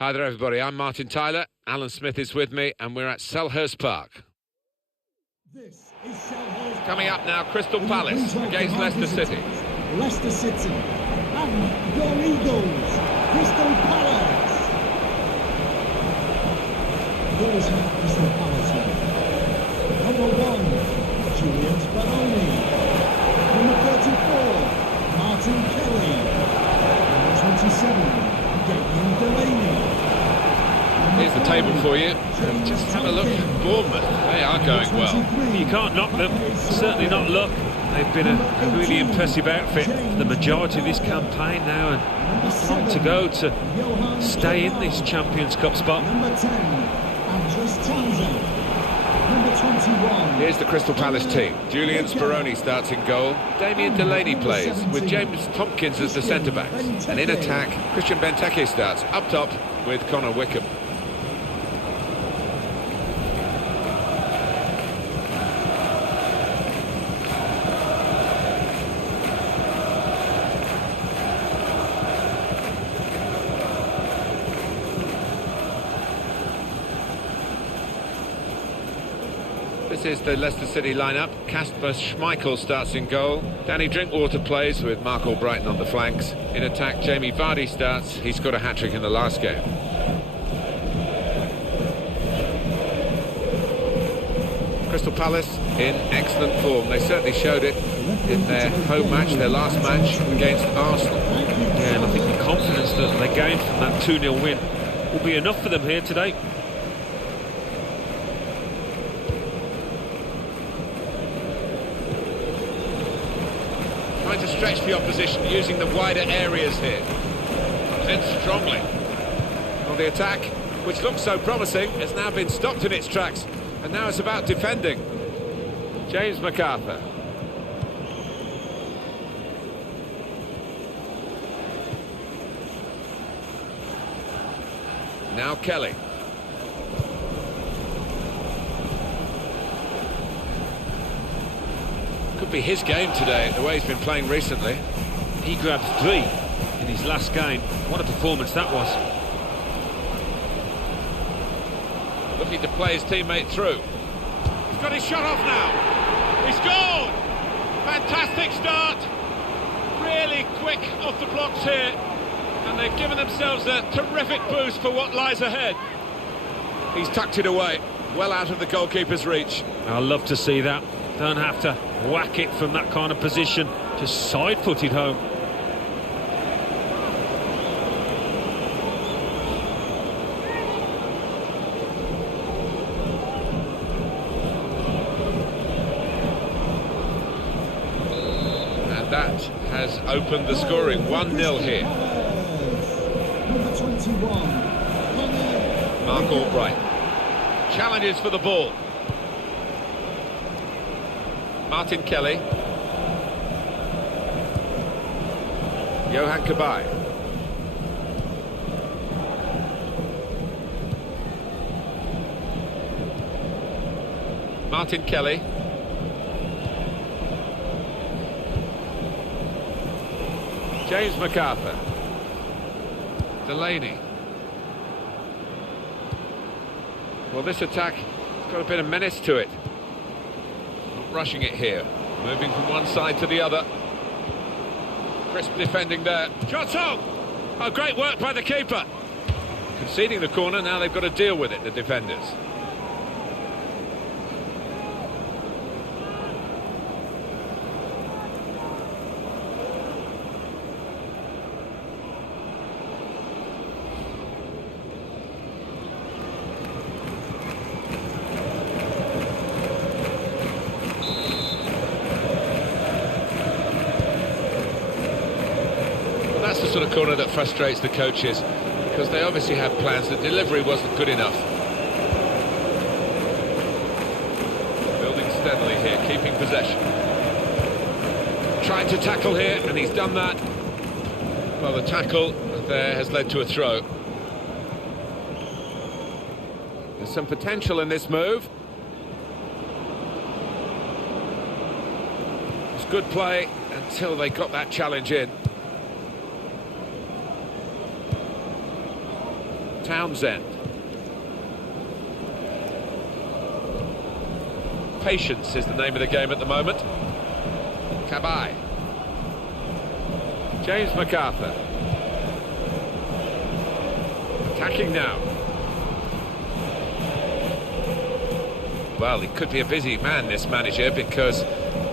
Hi there, everybody. I'm Martin Tyler. Alan Smith is with me, and we're at Selhurst Park. This is Selhurst Coming Park. up now, Crystal Palace against Leicester City. Leicester City and your Eagles, Crystal Palace. Yours have Crystal Palace here. Number 1, Julian Speroni. Number 34, Martin Kelly. Number 27, Gaten Delaney. Here's the table for you. And just have a look at Bournemouth. They are going well. You can't knock them, certainly not look. They've been a really impressive outfit for the majority of this campaign now, and not long to go to stay in this Champions Cup spot. Number 10, Andres Townsend. Number 21. Here's the Crystal Palace team. Julian Speroni starts in goal. Damien Delaney plays with James Tompkins as the centre-backs. And in attack, Christian Benteke starts up top with Connor Wickham. This is the Leicester City lineup. Kasper Schmeichel starts in goal. Danny Drinkwater plays with Mark Albrighton on the flanks. In attack, Jamie Vardy starts. He scored a hat-trick in the last game. Crystal Palace in excellent form. They certainly showed it in their home match, their last match against Arsenal. Yeah, and I think the confidence that they gained from that 2-0 win will be enough for them here today. Trying to stretch the opposition using the wider areas here. Comes in strongly. On the attack, which looks so promising, has now been stopped in its tracks. And now it's about defending. James MacArthur. Now Kelly. Could be his game today, the way he's been playing recently. He grabbed 3 in his last game. What a performance that was. Looking to play his teammate through. He's got his shot off now. He scored! Fantastic start. Really quick off the blocks here. And they've given themselves a terrific boost for what lies ahead. He's tucked it away, well out of the goalkeeper's reach. I love to see that. Don't have to whack it from that kind of position. Just side-footed home. And that has opened the scoring. 1-0 here. Number 21, Mark Albrighton. Challenges for the ball. Martin Kelly. Johan Cabaye. Martin Kelly. James MacArthur. Delaney. Well, this attack has got a bit of menace to it. Not rushing it here. Moving from one side to the other. Crisp defending there. Shots on! Oh, great work by the keeper. Conceding the corner, now they've got to deal with it, the defenders. That's the sort of corner that frustrates the coaches, because they obviously had plans. The delivery wasn't good enough. Building steadily here, keeping possession. Trying to tackle here, and he's done that. Well, the tackle there has led to a throw. There's some potential in this move. It's good play until they got that challenge in. Townsend. Patience is the name of the game at the moment. Cabaye. James MacArthur. Attacking now. Well, he could be a busy man, this manager, because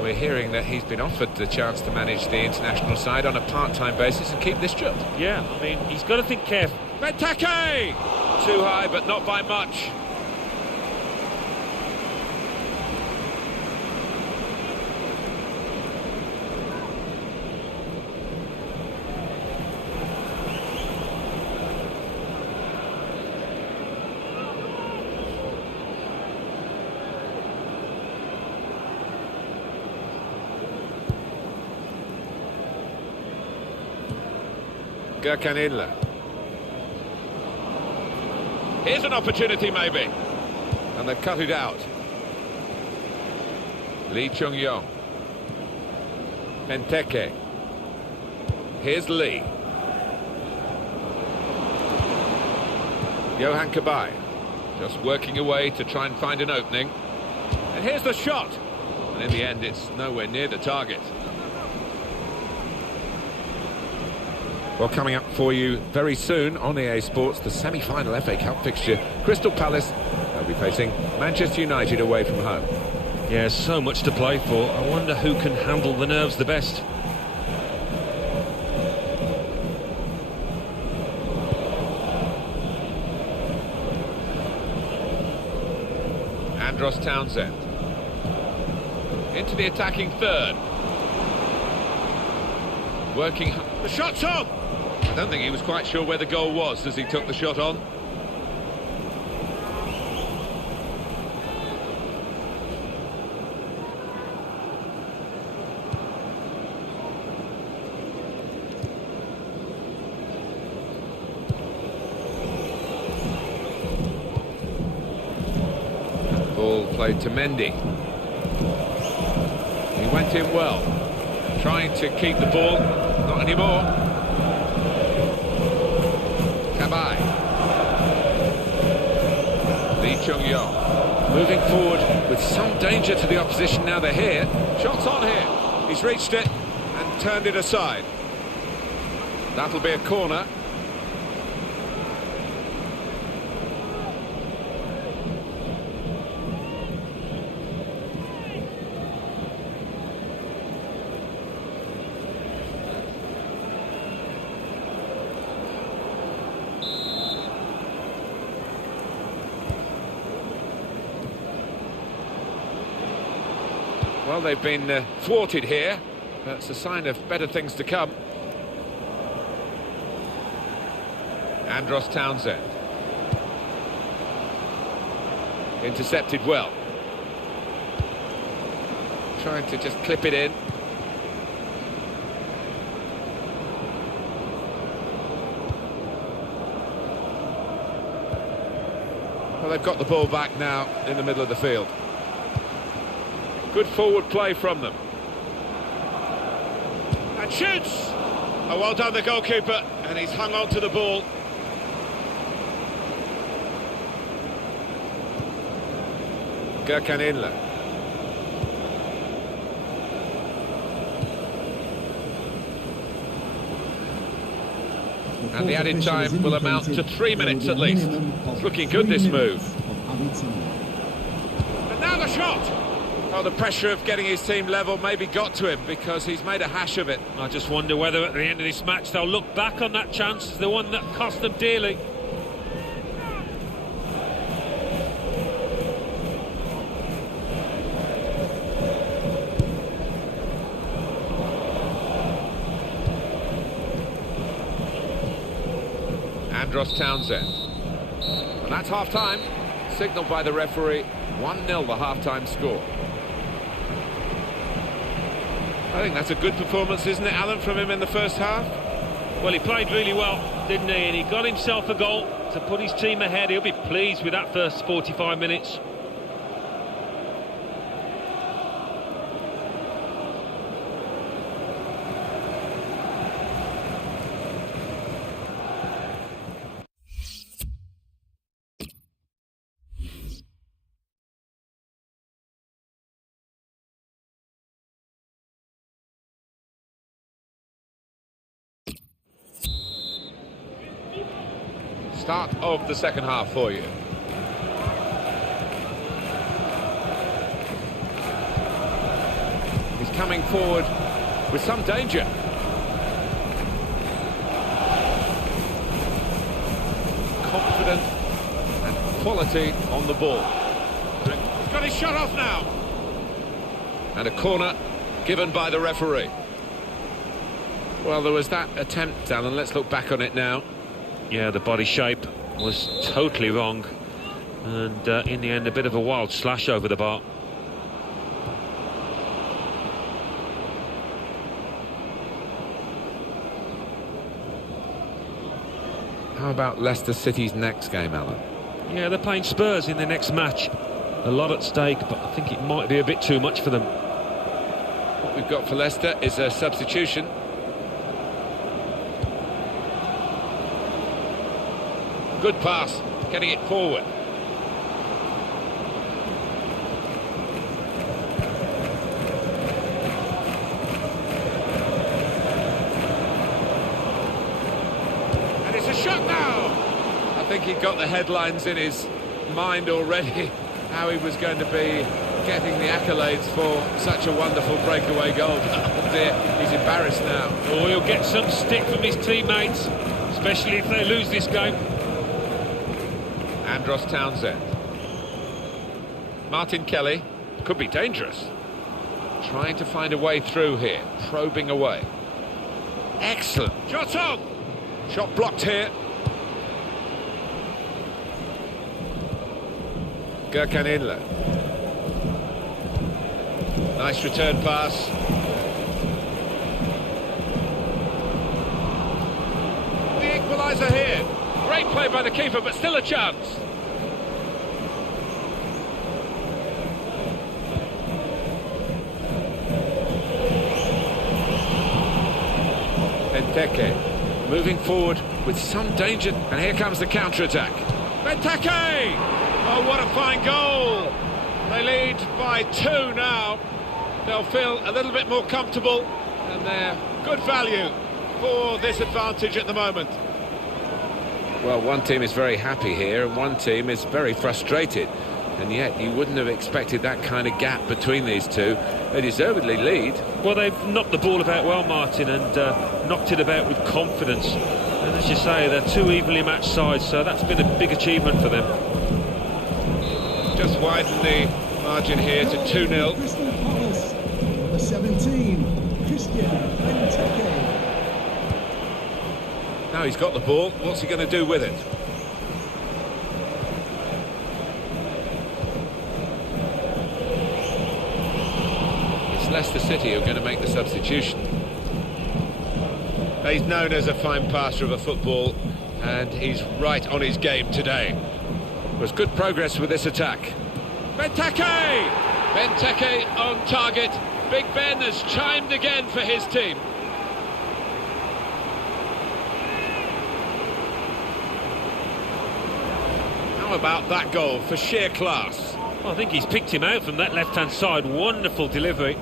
we're hearing that he's been offered the chance to manage the international side on a part-time basis and keep this job. Yeah, I mean, he's got to think carefully. Benteke! Too high, but not by much. Gurkanilla. Here's an opportunity, maybe. And they've cut it out. Lee Chung-yong. Benteke. Here's Lee. Johan Cabaye. Just working away to try and find an opening. And here's the shot. And in the end, it's nowhere near the target. Well, coming up for you very soon on EA Sports, the semi-final FA Cup fixture. Crystal Palace, they'll be facing Manchester United away from home. Yeah, so much to play for. I wonder who can handle the nerves the best. Andros Townsend. Into the attacking third. Working. The shot's on! I don't think he was quite sure where the goal was as he took the shot on. Ball played to Mendy. He went in well, trying to keep the ball. Not anymore. Cabaye. Lee Chung-yong. Moving forward with some danger to the opposition now they're here. Shots on here. He's reached it and turned it aside. That'll be a corner. Well, they've been thwarted here. That's a sign of better things to come. Andros Townsend. Intercepted well. Trying to just clip it in. Well, they've got the ball back now in the middle of the field. Good forward play from them. And shoots! Oh, well done, the goalkeeper. And he's hung on to the ball. Gurkanilla. And the added time will amount to 3 minutes at least. It's looking good, this move. And now the shot! Oh, the pressure of getting his team level maybe got to him because he's made a hash of it. I just wonder whether at the end of this match they'll look back on that chance as the one that cost them dearly. Andros Townsend. And that's half-time, signalled by the referee. 1-0 the half-time score. I think that's a good performance, isn't it, Alan, from him in the first half? Well, he played really well, didn't he? And he got himself a goal to put his team ahead. He'll be pleased with that first 45 minutes. Start of the second half for you. He's coming forward with some danger. Confident and quality on the ball. He's got his shot off now. And a corner given by the referee. Well, there was that attempt, Alan. Let's look back on it now. Yeah, the body shape was totally wrong. And in the end, a bit of a wild slash over the bar. How about Leicester City's next game, Alan? Yeah, they're playing Spurs in their next match. A lot at stake, but I think it might be a bit too much for them. What we've got for Leicester is a substitution. Good pass, getting it forward. And it's a shot now! I think he got the headlines in his mind already, how he was going to be getting the accolades for such a wonderful breakaway goal. Oh dear, he's embarrassed now. Oh, he'll get some stick from his teammates, especially if they lose this game. Andros Townsend. Martin Kelly could be dangerous. Trying to find a way through here, probing away. Excellent. Shot on! Shot blocked here. Gürkan Inler. Nice return pass. The equaliser here. Great play by the keeper, but still a chance. Benteke moving forward with some danger, and here comes the counter-attack. Benteke! Oh, what a fine goal! They lead by 2 now. They'll feel a little bit more comfortable, and they're good value for this advantage at the moment. Well, one team is very happy here, and one team is very frustrated. And yet, you wouldn't have expected that kind of gap between these two. They deservedly lead. Well, they've knocked the ball about well, Martin, and knocked it about with confidence. And as you say, they're two evenly matched sides, so that's been a big achievement for them. Just widen the margin here to 2-0. Crystal Palace, number 17, Christian Benteke. Now he's got the ball. What's he going to do with it? It's Leicester City who are going to make the substitution. He's known as a fine passer of a football, and he's right on his game today. There's good progress with this attack. Benteke! Benteke on target. Big Ben has chimed again for his team. How about that goal for sheer class? Well, I think he's picked him out from that left-hand side. Wonderful delivery.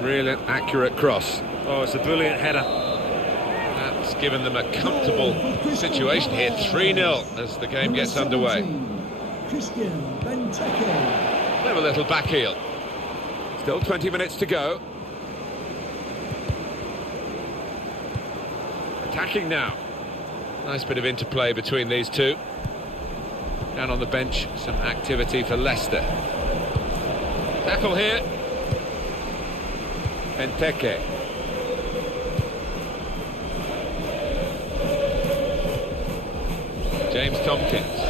Really accurate cross. Oh, it's a brilliant header. That's given them a comfortable situation here. 3-0 as the game gets underway. Christian Benteke. Clever little back heel. Still 20 minutes to go. Attacking now. Nice bit of interplay between these two. Down on the bench, some activity for Leicester. Tackle here. Benteke. James Tompkins.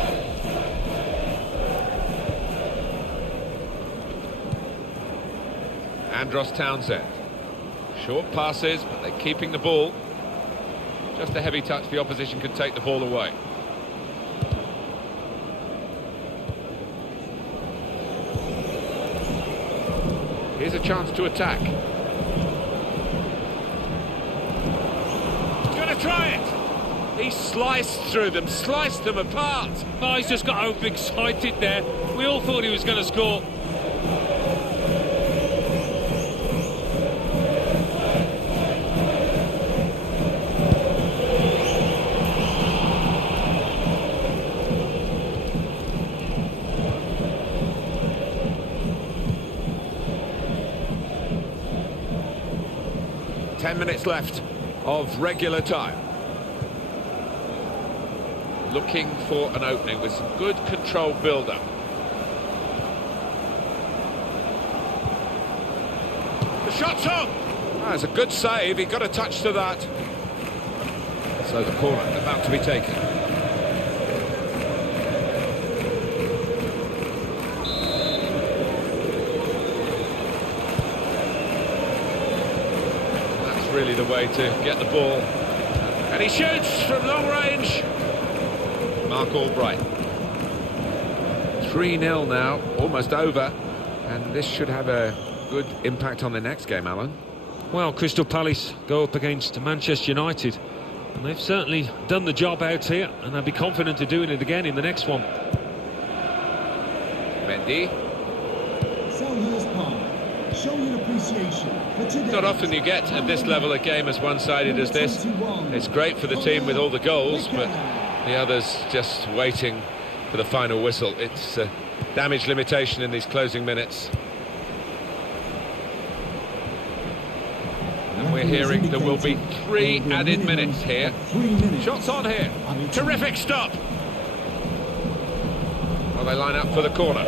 Andros Townsend. Short passes, but they're keeping the ball. Just a heavy touch, the opposition can take the ball away. Here's a chance to attack. He's going to try it. He sliced through them, sliced them apart. Oh, he's just got overexcited there. We all thought he was going to score. 10 minutes left of regular time. Looking for an opening with some good controlled build-up. The shot's on! That's a good save, he got a touch to that. So the corner about to be taken. That's really the way to get the ball. And he shoots from long range. Mark Albright. 3-0 now, almost over. And this should have a good impact on the next game, Alan. Well, Crystal Palace go up against Manchester United. And they've certainly done the job out here, and they'll be confident of doing it again in the next one. Mendy. Selhurst Park. Show your appreciation for today. Not often you get at this level a game as one-sided as this. It's great for the team with all the goals, but the others just waiting for the final whistle. It's damage limitation in these closing minutes. And we're hearing there will be 3 added minutes here. Shots on here. Terrific stop. Well, they line up for the corner.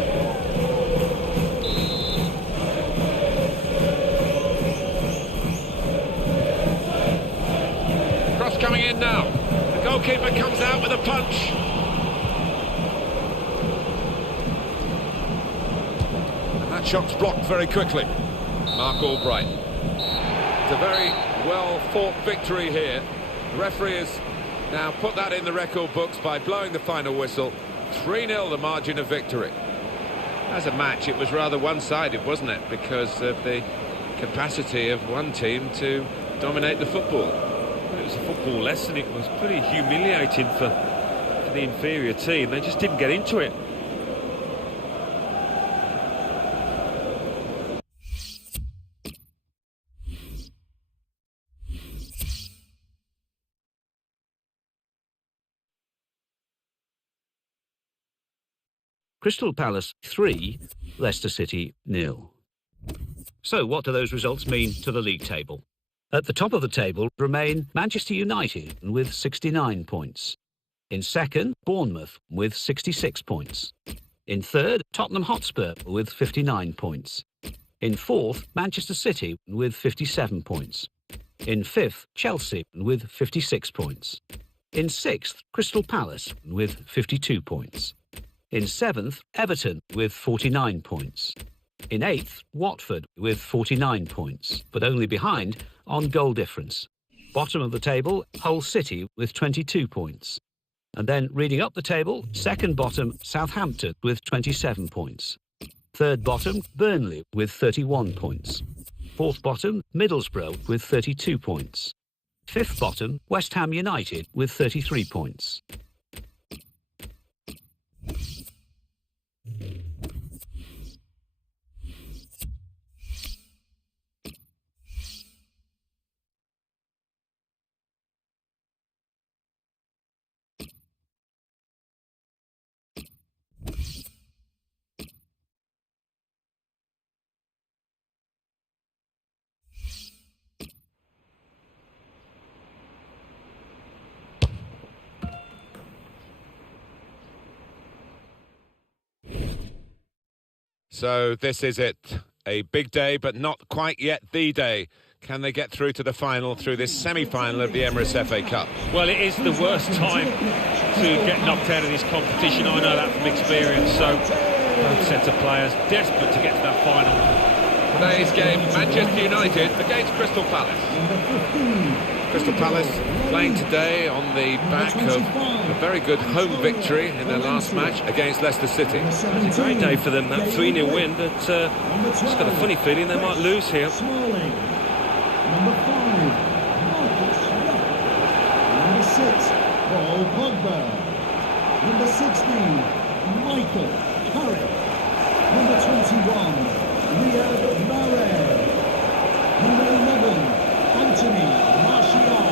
Cross coming in now. The goalkeeper comes out with a punch. And that shot's blocked very quickly. Mark Albright. It's a very well-fought victory here. The referee has now put that in the record books by blowing the final whistle. 3-0 the margin of victory. As a match, it was rather one-sided, wasn't it? Because of the capacity of one team to dominate the football. Well, it was a football lesson. It was pretty humiliating for the inferior team. They just didn't get into it. Crystal Palace 3, Leicester City 0. So what do those results mean to the league table? At the top of the table remain Manchester United with 69 points. In second, Bournemouth with 66 points. In third, Tottenham Hotspur with 59 points. In fourth, Manchester City with 57 points. In fifth, Chelsea with 56 points. In sixth, Crystal Palace with 52 points. In seventh, Everton with 49 points. In eighth, Watford with 49 points, but only behind on goal difference. Bottom of the table, Hull City with 22 points. And then reading up the table, second bottom, Southampton with 27 points. Third bottom, Burnley with 31 points. Fourth bottom, Middlesbrough with 32 points. Fifth bottom, West Ham United with 33 points. So this is it. A big day, but not quite yet the day. Can they get through to the final through this semi-final of the Emirates FA Cup? Well, it is the worst time to get knocked out of this competition. I know that from experience. So both sets of players desperate to get to that final. Today's game, Manchester United against Crystal Palace. Crystal Palace playing today on the back of a very good home victory in their last match against Leicester City. It's a great day for them, that 3-0 win, but just got a funny feeling they might lose here. Number 5, Marcus Rashford. Number 6, Paul Pogba. Number 16, Michael Carrick. Number 21, Riyad Mahrez. Number 11, Anthony Martial.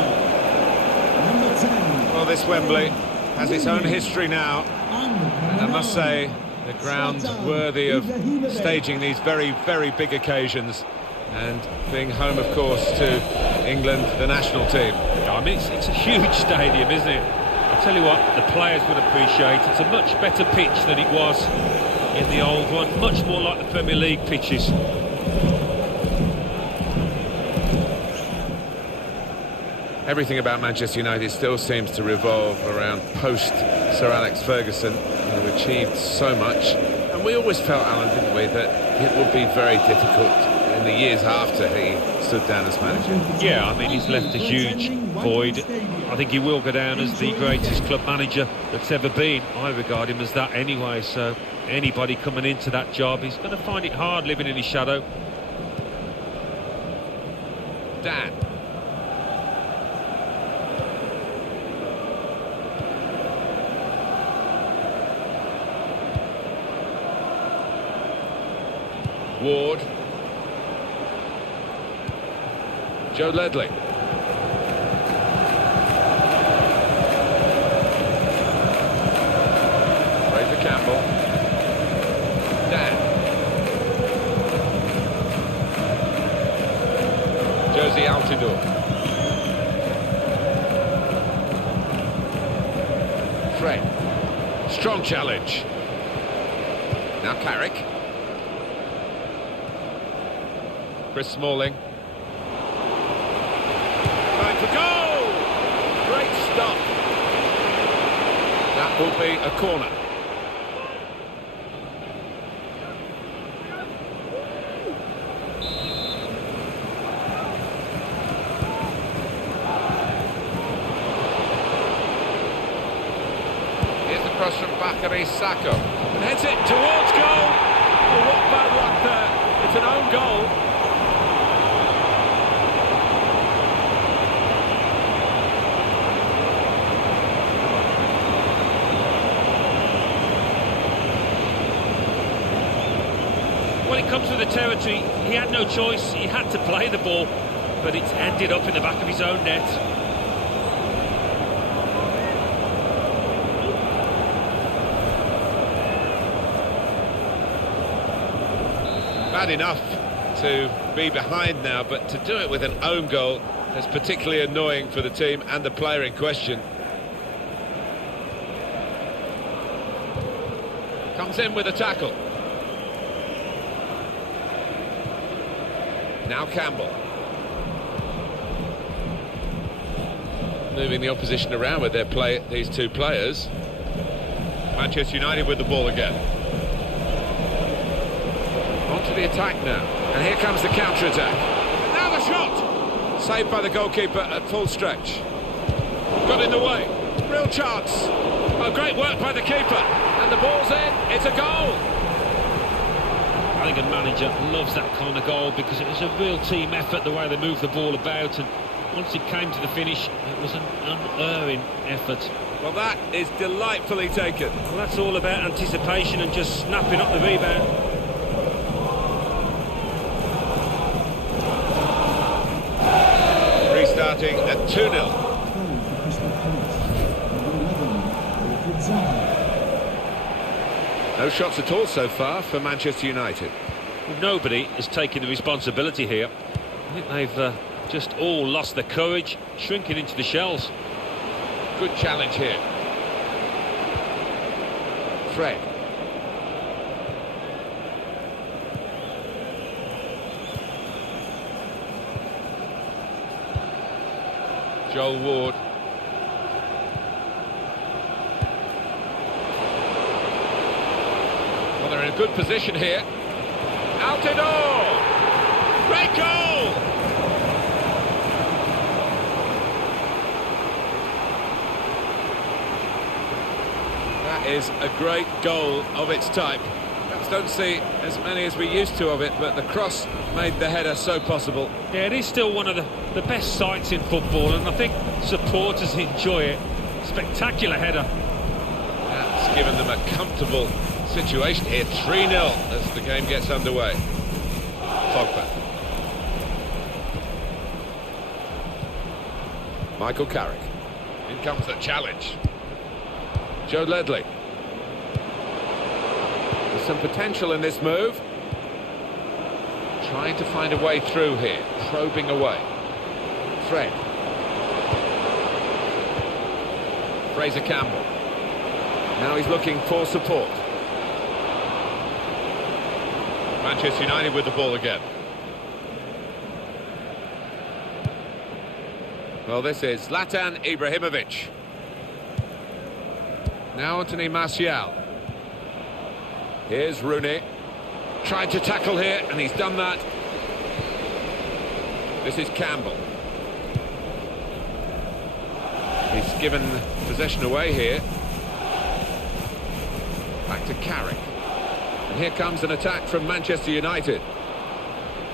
Number 10. Well, this Wembley has its own history now, and I must say, the ground worthy of staging these very, very big occasions. And being home, of course, to England, the national team. I mean, it's a huge stadium, isn't it? I tell you what, the players would appreciate it's a much better pitch than it was in the old one, much more like the Premier League pitches. Everything about Manchester United still seems to revolve around post-Sir Alex Ferguson, who achieved so much. And we always felt, Alan, didn't we, that it would be very difficult in the years after he stood down as manager. Yeah, I mean, he's left a huge void. I think he will go down as the greatest club manager that's ever been. I regard him as that anyway, so anybody coming into that job, he's going to find it hard living in his shadow. Dan. Ward. Joe Ledley. Fraser Campbell. Dan. Josie Altidore. Fred. Strong challenge. Now Carrick. Chris Smalling. Going for goal! Great stop. That will be a corner. Here's the cross from Bakary Sako. And heads it towards goal. Oh, what bad luck there. It's an own goal. When it comes to the territory, he had no choice. He had to play the ball, but it's ended up in the back of his own net. Bad enough to be behind now, but to do it with an own goal is particularly annoying for the team and the player in question. Comes in with a tackle. Now Campbell. Moving the opposition around with their these two players. Manchester United with the ball again. On to the attack now. And here comes the counter-attack. Now the shot! Saved by the goalkeeper at full stretch. Got in the way. Real chance. Oh, great work by the keeper. And the ball's in. It's a goal. I think a manager loves that kind of goal because it was a real team effort, the way they moved the ball about, and once it came to the finish, it was an unerring effort. Well, that is delightfully taken. Well, that's all about anticipation and just snapping up the rebound. Restarting at 2-0. No shots at all so far for Manchester United. Well, nobody has taken the responsibility here. I think they've just all lost their courage, shrinking into the shells. Good challenge here. Fred. Joel Ward. Well, they're in a good position here. Altidore! Great goal! That is a great goal of its type. Perhaps don't see as many as we used to of it, but the cross made the header so possible. Yeah, it is still one of the best sights in football, and I think supporters enjoy it. Spectacular header. That's given them a comfortable situation here. 3-0 as the game gets underway. Pogba. Michael Carrick. In comes the challenge. Joe Ledley. There's some potential in this move. Trying to find a way through here, probing away. Fred. Fraser Campbell. Now he's looking for support. Manchester United with the ball again. Well, this is Zlatan Ibrahimovic. Now Anthony Martial. Here's Rooney. Tried to tackle here, and he's done that. This is Campbell. He's given possession away here. Back to Carrick. And here comes an attack from Manchester United.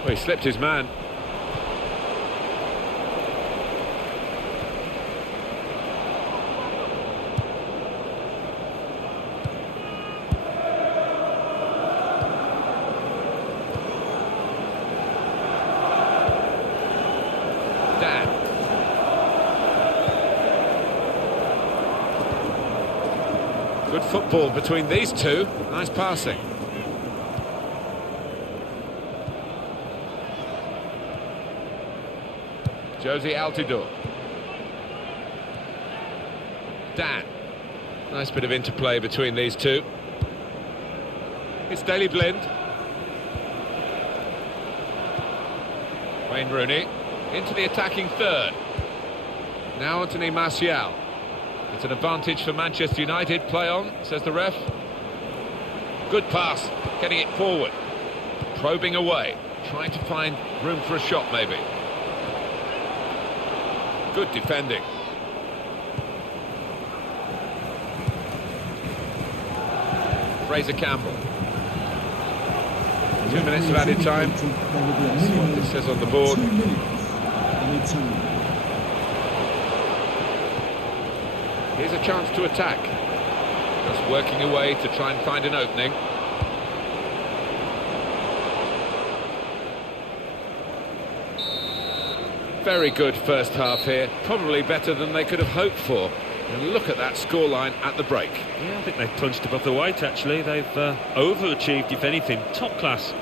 Well, he slipped his man. Good football between these two. Nice passing. Josie Altidore. Dan. Nice bit of interplay between these two. It's Daley Blind. Wayne Rooney into the attacking third. Now Anthony Martial. It's an advantage for Manchester United. Play on, says the ref. Good pass, getting it forward. Probing away, trying to find room for a shot maybe. Good defending. Fraser Campbell. 2 minutes of added time. That's what it says on the board. 2 minutes. Here's a chance to attack. Just working away to try and find an opening. Very good first half here. Probably better than they could have hoped for. And look at that scoreline at the break. Yeah, I think they've punched above the weight, actually. They've overachieved, if anything. Top class.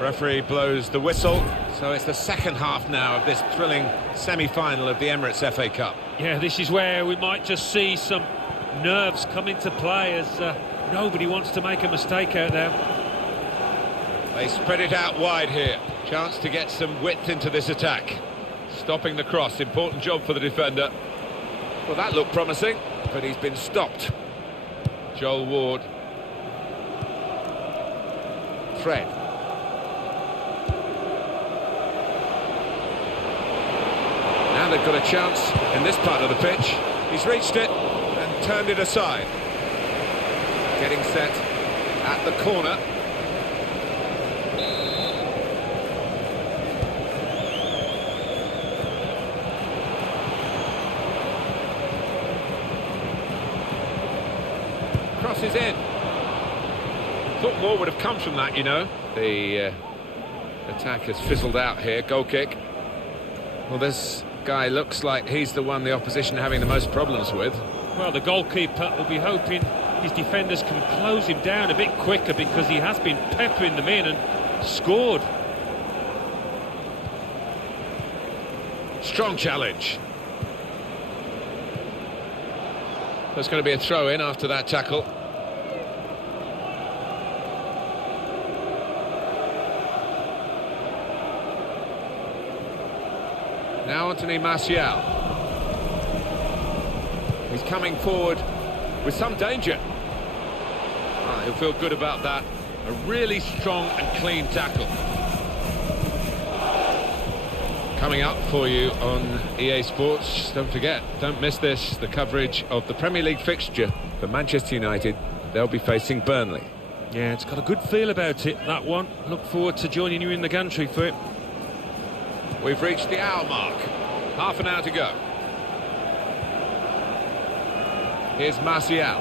Referee blows the whistle, so it's the second half now of this thrilling semi-final of the Emirates FA Cup. Yeah, this is where we might just see some nerves come into play as nobody wants to make a mistake out there. They spread it out wide here. Chance to get some width into this attack. Stopping the cross, important job for the defender. Well, that looked promising, but he's been stopped. Joel Ward. Fred. Now they've got a chance in this part of the pitch. He's reached it and turned it aside. Getting set at the corner. Crosses in. Thought more would have come from that, you know. The attack has fizzled out here. Goal kick. Well, this guy looks like he's the one the opposition are having the most problems with. Well, the goalkeeper will be hoping his defenders can close him down a bit quicker because he has been peppering them in and scored. Strong challenge. There's going to be a throw-in after that tackle. Now Anthony Martial. He's coming forward with some danger. He'll feel good about that. A really strong and clean tackle. Coming up for you on EA Sports, don't forget, don't miss this, the coverage of the Premier League fixture for Manchester United. They'll be facing Burnley. Yeah, it's got a good feel about it, that one. Look forward to joining you in the gantry for it. We've reached the hour mark. Half an hour to go. Here's Martial.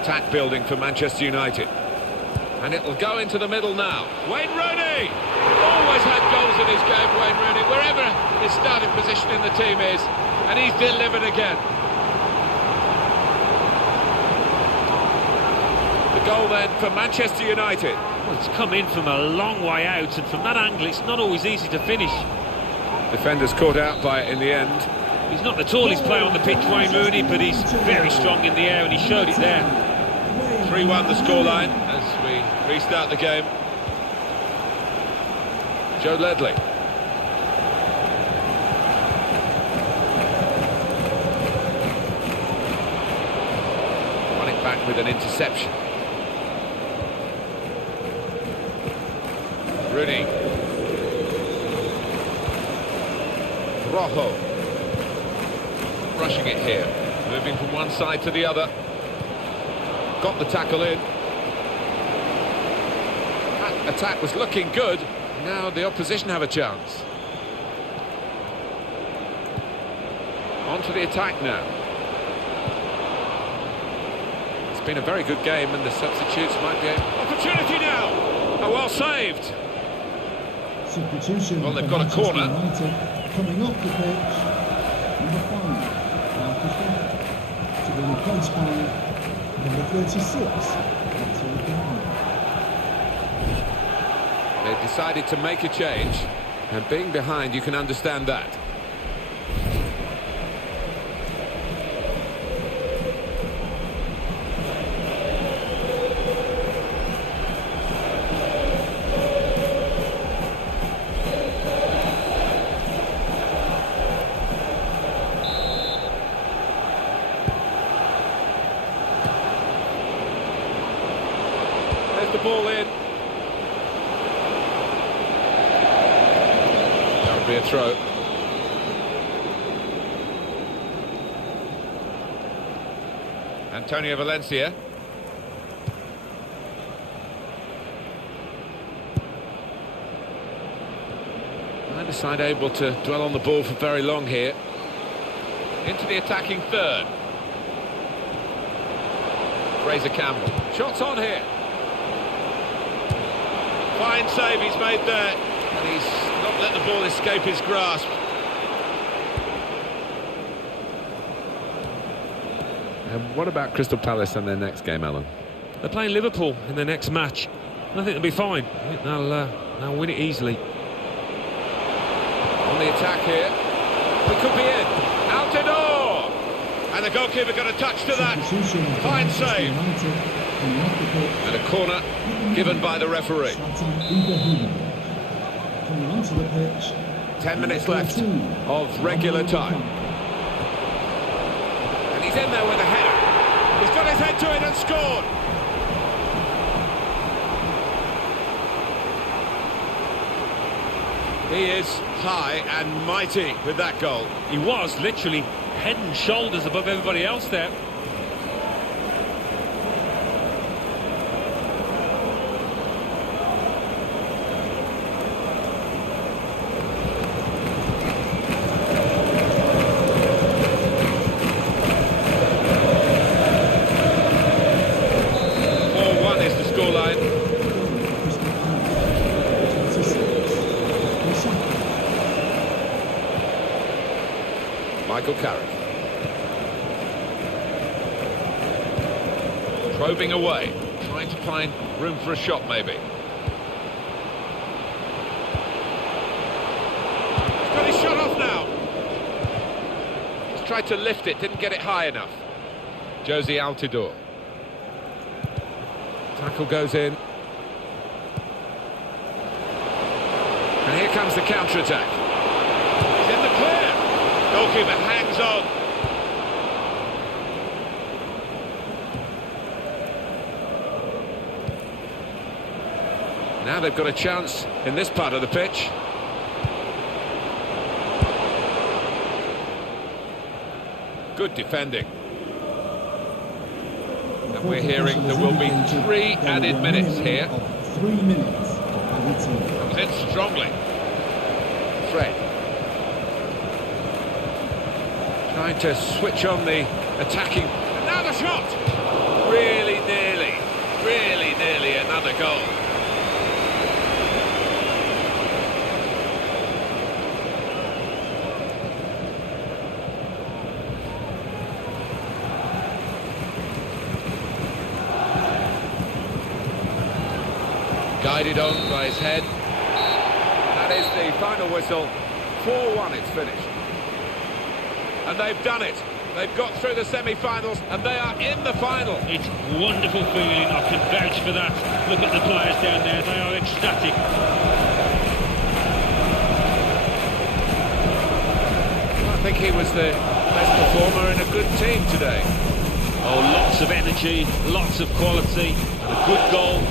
Attack building for Manchester United. And it'll go into the middle now. Wayne Rooney! Always had goals in his game, Wayne Rooney, wherever his starting position in the team is. And he's delivered again. The goal then for Manchester United. Well, it's come in from a long way out, and from that angle it's not always easy to finish. Defenders caught out by it in the end. He's not the tallest player on the pitch, Wayne Rooney, but he's very strong in the air, and he showed it there. 3-1 the scoreline as we restart the game. Joe Ledley. Running back with an interception. Rooney. Rojo. Rushing it here. Moving from one side to the other. Got the tackle in. That attack was looking good. Now the opposition have a chance. On to the attack now. It's been a very good game and the substitutes might be able... Opportunity now! Oh, well saved. Substitution. Well, they've got a corner. United coming off the pitch. Number 5, Marcus Rashford, to be replaced by number 36. They've decided to make a change, and being behind, you can understand that. There's the ball in. That'll be a throw. Antonio Valencia. Neither side able to dwell on the ball for very long here. Into the attacking third. Fraser Campbell. Shots on here. Fine save he's made there. And he's not let the ball escape his grasp. And what about Crystal Palace and their next game, Alan? They're playing Liverpool in their next match. I think they'll be fine. I think they'll win it easily. On the attack here. We could be in. Out the door! And the goalkeeper got a touch to that. Fine save. And a corner given by the referee. Coming onto the pitch. 10 minutes left of regular time. And he's in there with a header. He's got his head to it and scored. He is high and mighty with that goal. He was literally head and shoulders above everybody else there. Michael Carrick. Probing away, trying to find room for a shot maybe. He's got his shot off now. Just tried to lift it, didn't get it high enough. Josie Altidore. Tackle goes in. And here comes the counter-attack. He's in the clear. Goalkeeper hangs on. Now they've got a chance in this part of the pitch. Good defending. And we're hearing there will be 3 added minutes here. 3 minutes. Comes in strongly. Fred. Trying to switch on the attacking. And now the shot! Really nearly another goal. Guided on by his head. That is the final whistle. 4-1 it's finished. And they've done it. They've got through the semi-finals and they are in the final. It's wonderful feeling, I can vouch for that. Look at the players down there, they are ecstatic. I think he was the best performer in a good team today. Oh, lots of energy, lots of quality, and a good goal.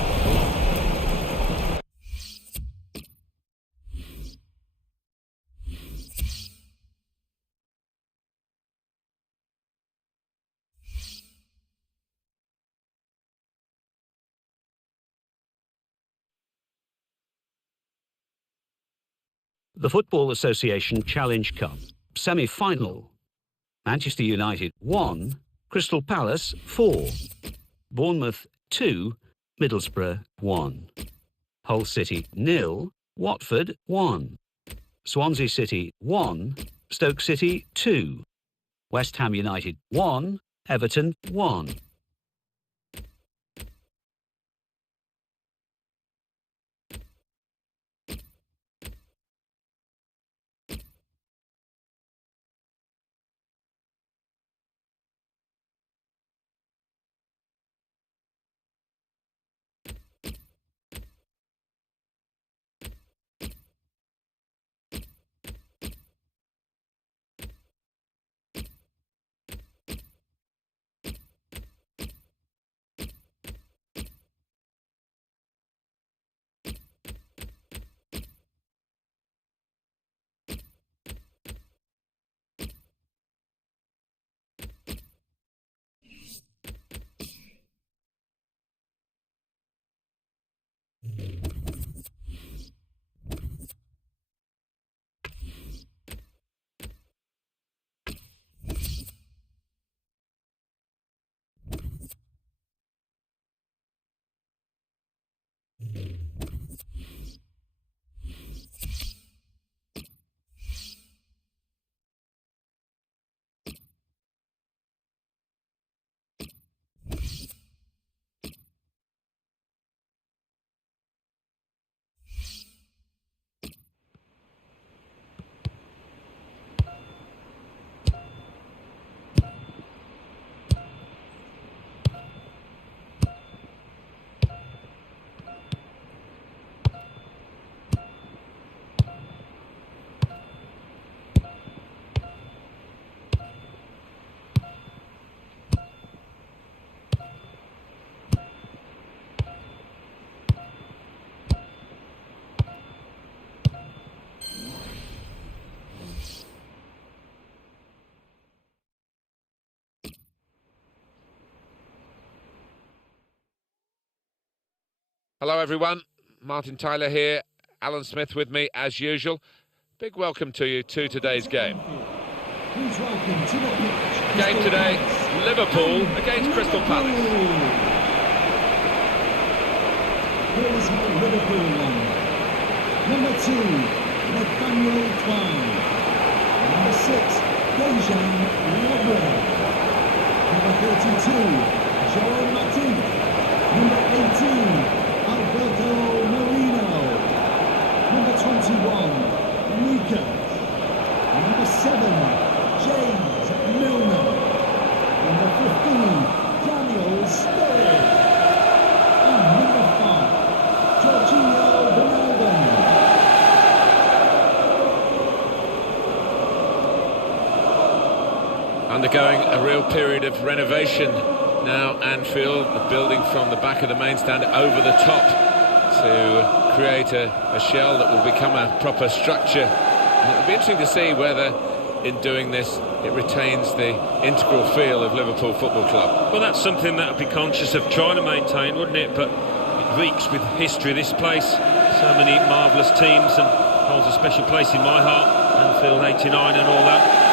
The Football Association Challenge Cup semi-final. Manchester United 1, Crystal Palace 4, Bournemouth 2, Middlesbrough 1, Hull City 0, Watford 1, Swansea City 1, Stoke City 2, West Ham United 1, Everton 1. Hello everyone, Martin Tyler here, Alan Smith with me as usual. Big welcome to you to today's game. Please welcome to the pitch. Game today, Liverpool against Crystal Palace. Here's how Liverpool won. Number 2, Nathaniel Twine. Number 6, Dejan Lovren. Number 32, Joel Matip. Number 18, Alberto Moreno. Number 21, Lucas. Number 7, James Milner. Number 15, Daniel Sturridge. And number 5, Jorginho Ronaldo. Undergoing a real period of renovation now, Anfield, the building from the back of the main stand over the top to create a shell that will become a proper structure. And it'll be interesting to see whether, in doing this, it retains the integral feel of Liverpool Football Club. Well, that's something that I'd be conscious of trying to maintain, wouldn't it? But it reeks with history, this place. So many marvellous teams, and holds a special place in my heart. Anfield 89 and all that.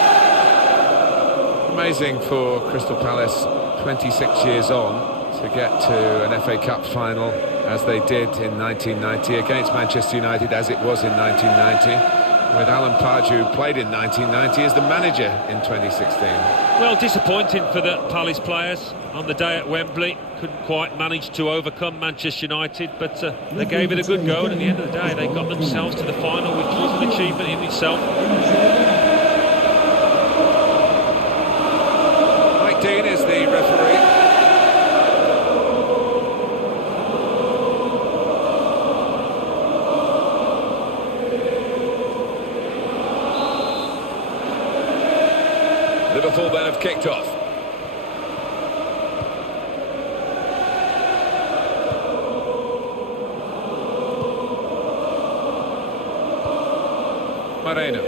amazing for Crystal Palace, 26 years on, to get to an FA Cup final as they did in 1990 against Manchester United, as it was in 1990. With Alan Pardew, who played in 1990, as the manager in 2016. Well, disappointing for the Palace players on the day at Wembley. Couldn't quite manage to overcome Manchester United, but they gave it a good go, and at the end of the day, they got themselves to the final, which was an achievement in itself. Mike Dean is the referee. Liverpool then have kicked off. Moreno.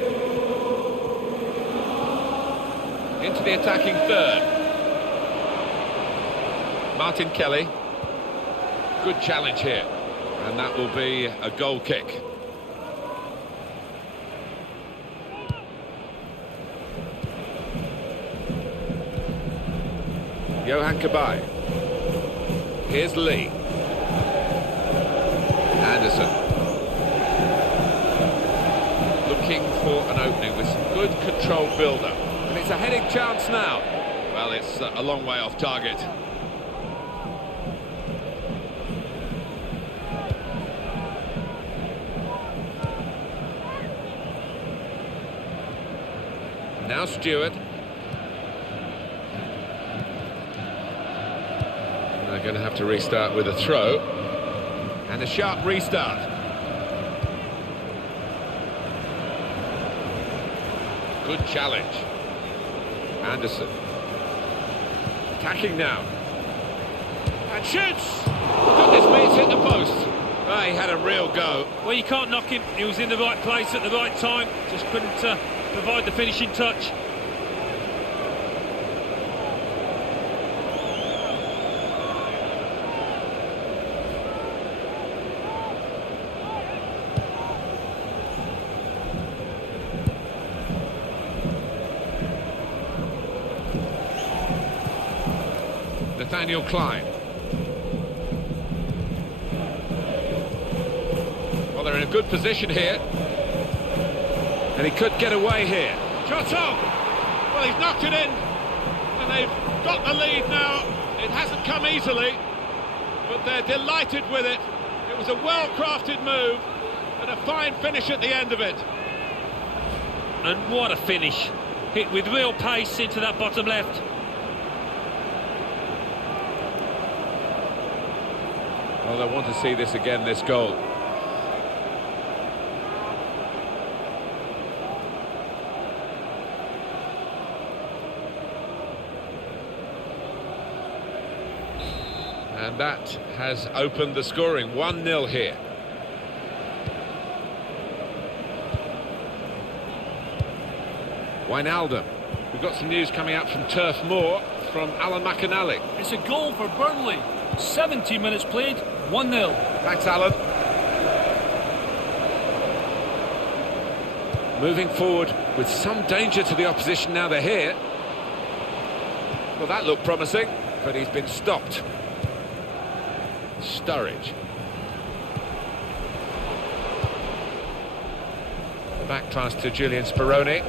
Into the attacking third. Martin Kelly. Good challenge here. And that will be a goal kick. Johan Cabaye. Here's Lee. Anderson. Looking for an opening with some good controlled build-up. And it's a heading chance now. Well, it's a long way off target. Now Stewart. They're going to have to restart with a throw. And a sharp restart. Good challenge. Anderson. Attacking now. And shoots! Goodness me, it's hit the post. Oh, he had a real go. Well, you can't knock him. He was in the right place at the right time. Just couldn't provide the finishing touch. Nathaniel Klein. Well, they're in a good position here. And he could get away here. Shot on! Well, he's knocked it in. And they've got the lead now. It hasn't come easily. But they're delighted with it. It was a well-crafted move. And a fine finish at the end of it. And what a finish. Hit with real pace into that bottom left. Well, I want to see this again, this goal. And that has opened the scoring. 1-0 here. Wijnaldum. We've got some news coming out from Turf Moor from Alan McAnally. It's a goal for Burnley. 70 minutes played, 1-0. Thanks, Alan. Moving forward with some danger to the opposition now they're here. Well, that looked promising, but he's been stopped. Sturridge. The back pass to Julian Speroni.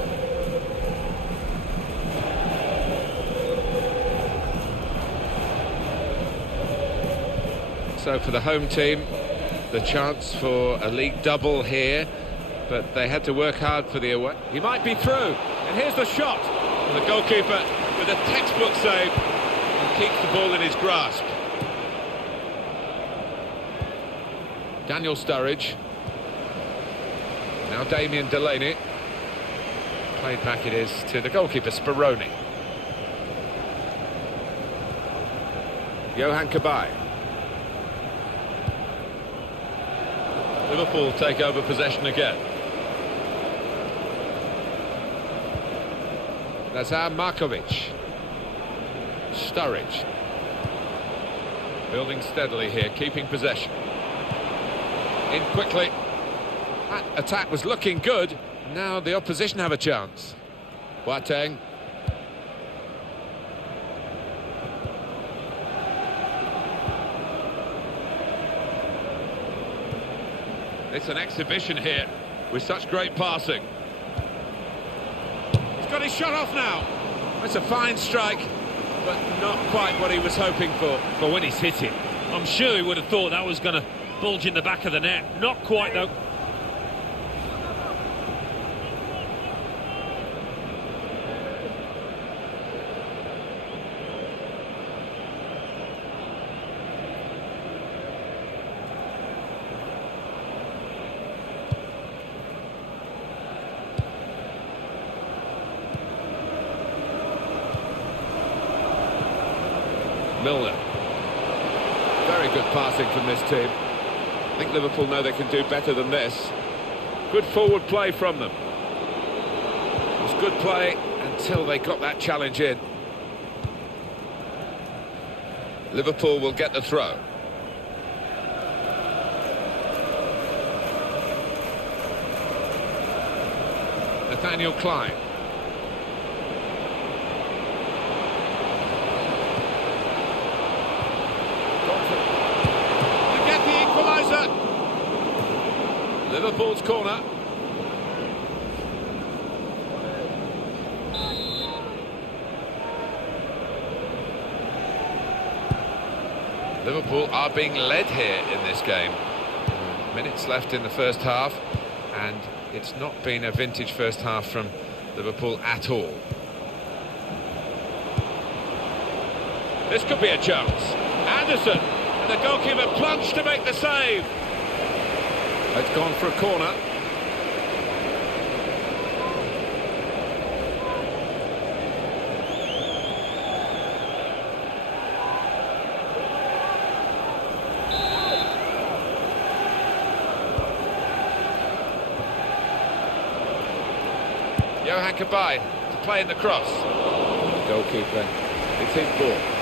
So for the home team, the chance for a league double here, but they had to work hard for the away. He might be through, and here's the shot. And the goalkeeper with a textbook save and keeps the ball in his grasp. Daniel Sturridge. Now Damien Delaney. Played back it is to the goalkeeper, Speroni. Johan Cabaye. Liverpool take over possession again. Lazar Markovic. Sturridge. Building steadily here, keeping possession. In quickly. That attack was looking good. Now the opposition have a chance. Boateng. It's an exhibition here with such great passing. He's got his shot off now. That's a fine strike, but not quite what he was hoping for. But when he's hit it, I'm sure he would have thought that was going to bulge in the back of the net. Not quite, though. Milner. Very good passing from this team. I think Liverpool know they can do better than this. Good forward play from them. It was good play until they got that challenge in. Liverpool will get the throw. Nathaniel Klein. Liverpool's corner. Liverpool are being led here in this game. Minutes left in the first half, and it's not been a vintage first half from Liverpool at all. This could be a chance. Anderson, and the goalkeeper plunged to make the save. It's gone for a corner. Johan Cabaye to play in the cross. Goalkeeper, it's his ball.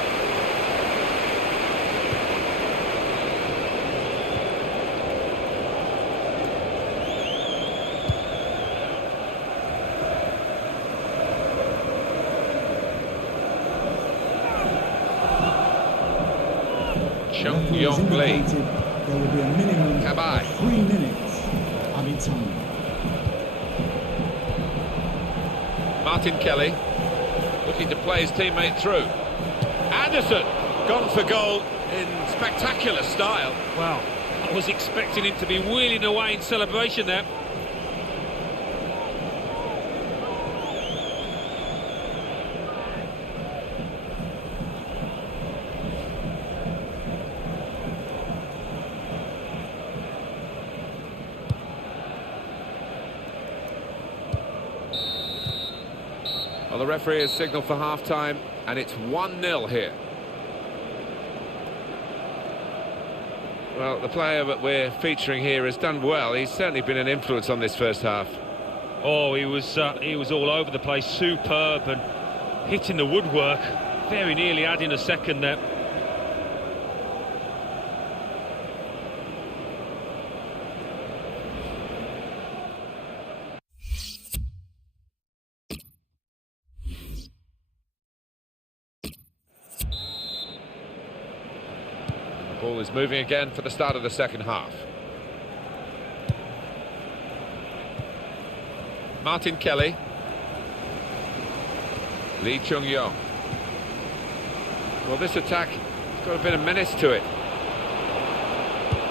Young Lee. There will be a minimum Cabaye. of 3 minutes added time. Martin Kelly looking to play his teammate through. Anderson gone for goal in spectacular style. Well, I was expecting him to be wheeling away in celebration there. Well, the referee has signalled for half-time, and it's 1-0 here. Well, the player that we're featuring here has done well. He's certainly been an influence on this first half. Oh, he was all over the place, superb, and hitting the woodwork, very nearly adding a second there. Ball is moving again for the start of the second half. Martin Kelly. Lee Chung-yong. Well, this attack has got a bit of menace to it.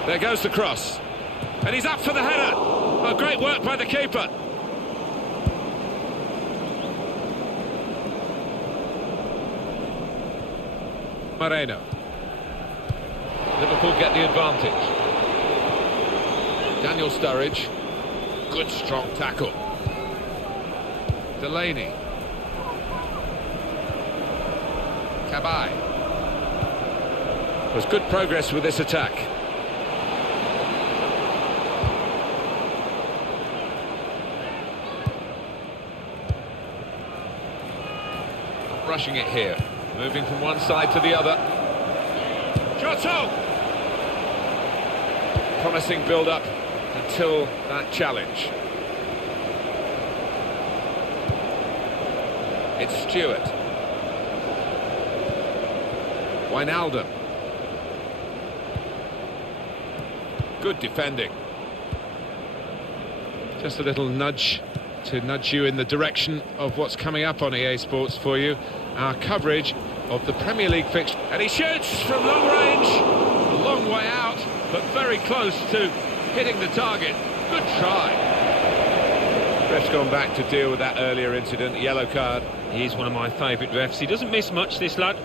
There goes the cross. And he's up for the header. Oh, great work by the keeper. Moreno. Liverpool get the advantage. Daniel Sturridge. Good strong tackle. Delaney. Cabaye. There's good progress with this attack. Not rushing it here. Moving from one side to the other. Giotto! Promising build-up until that challenge. It's Stewart. Wijnaldum. Good defending. Just a little nudge to nudge you in the direction of what's coming up on EA Sports for you. Our coverage of the Premier League fixture. And he shoots from long range. A long way out, but very close to hitting the target. Good try. Ref's gone back to deal with that earlier incident. Yellow card. He's one of my favourite refs. He doesn't miss much, this lad.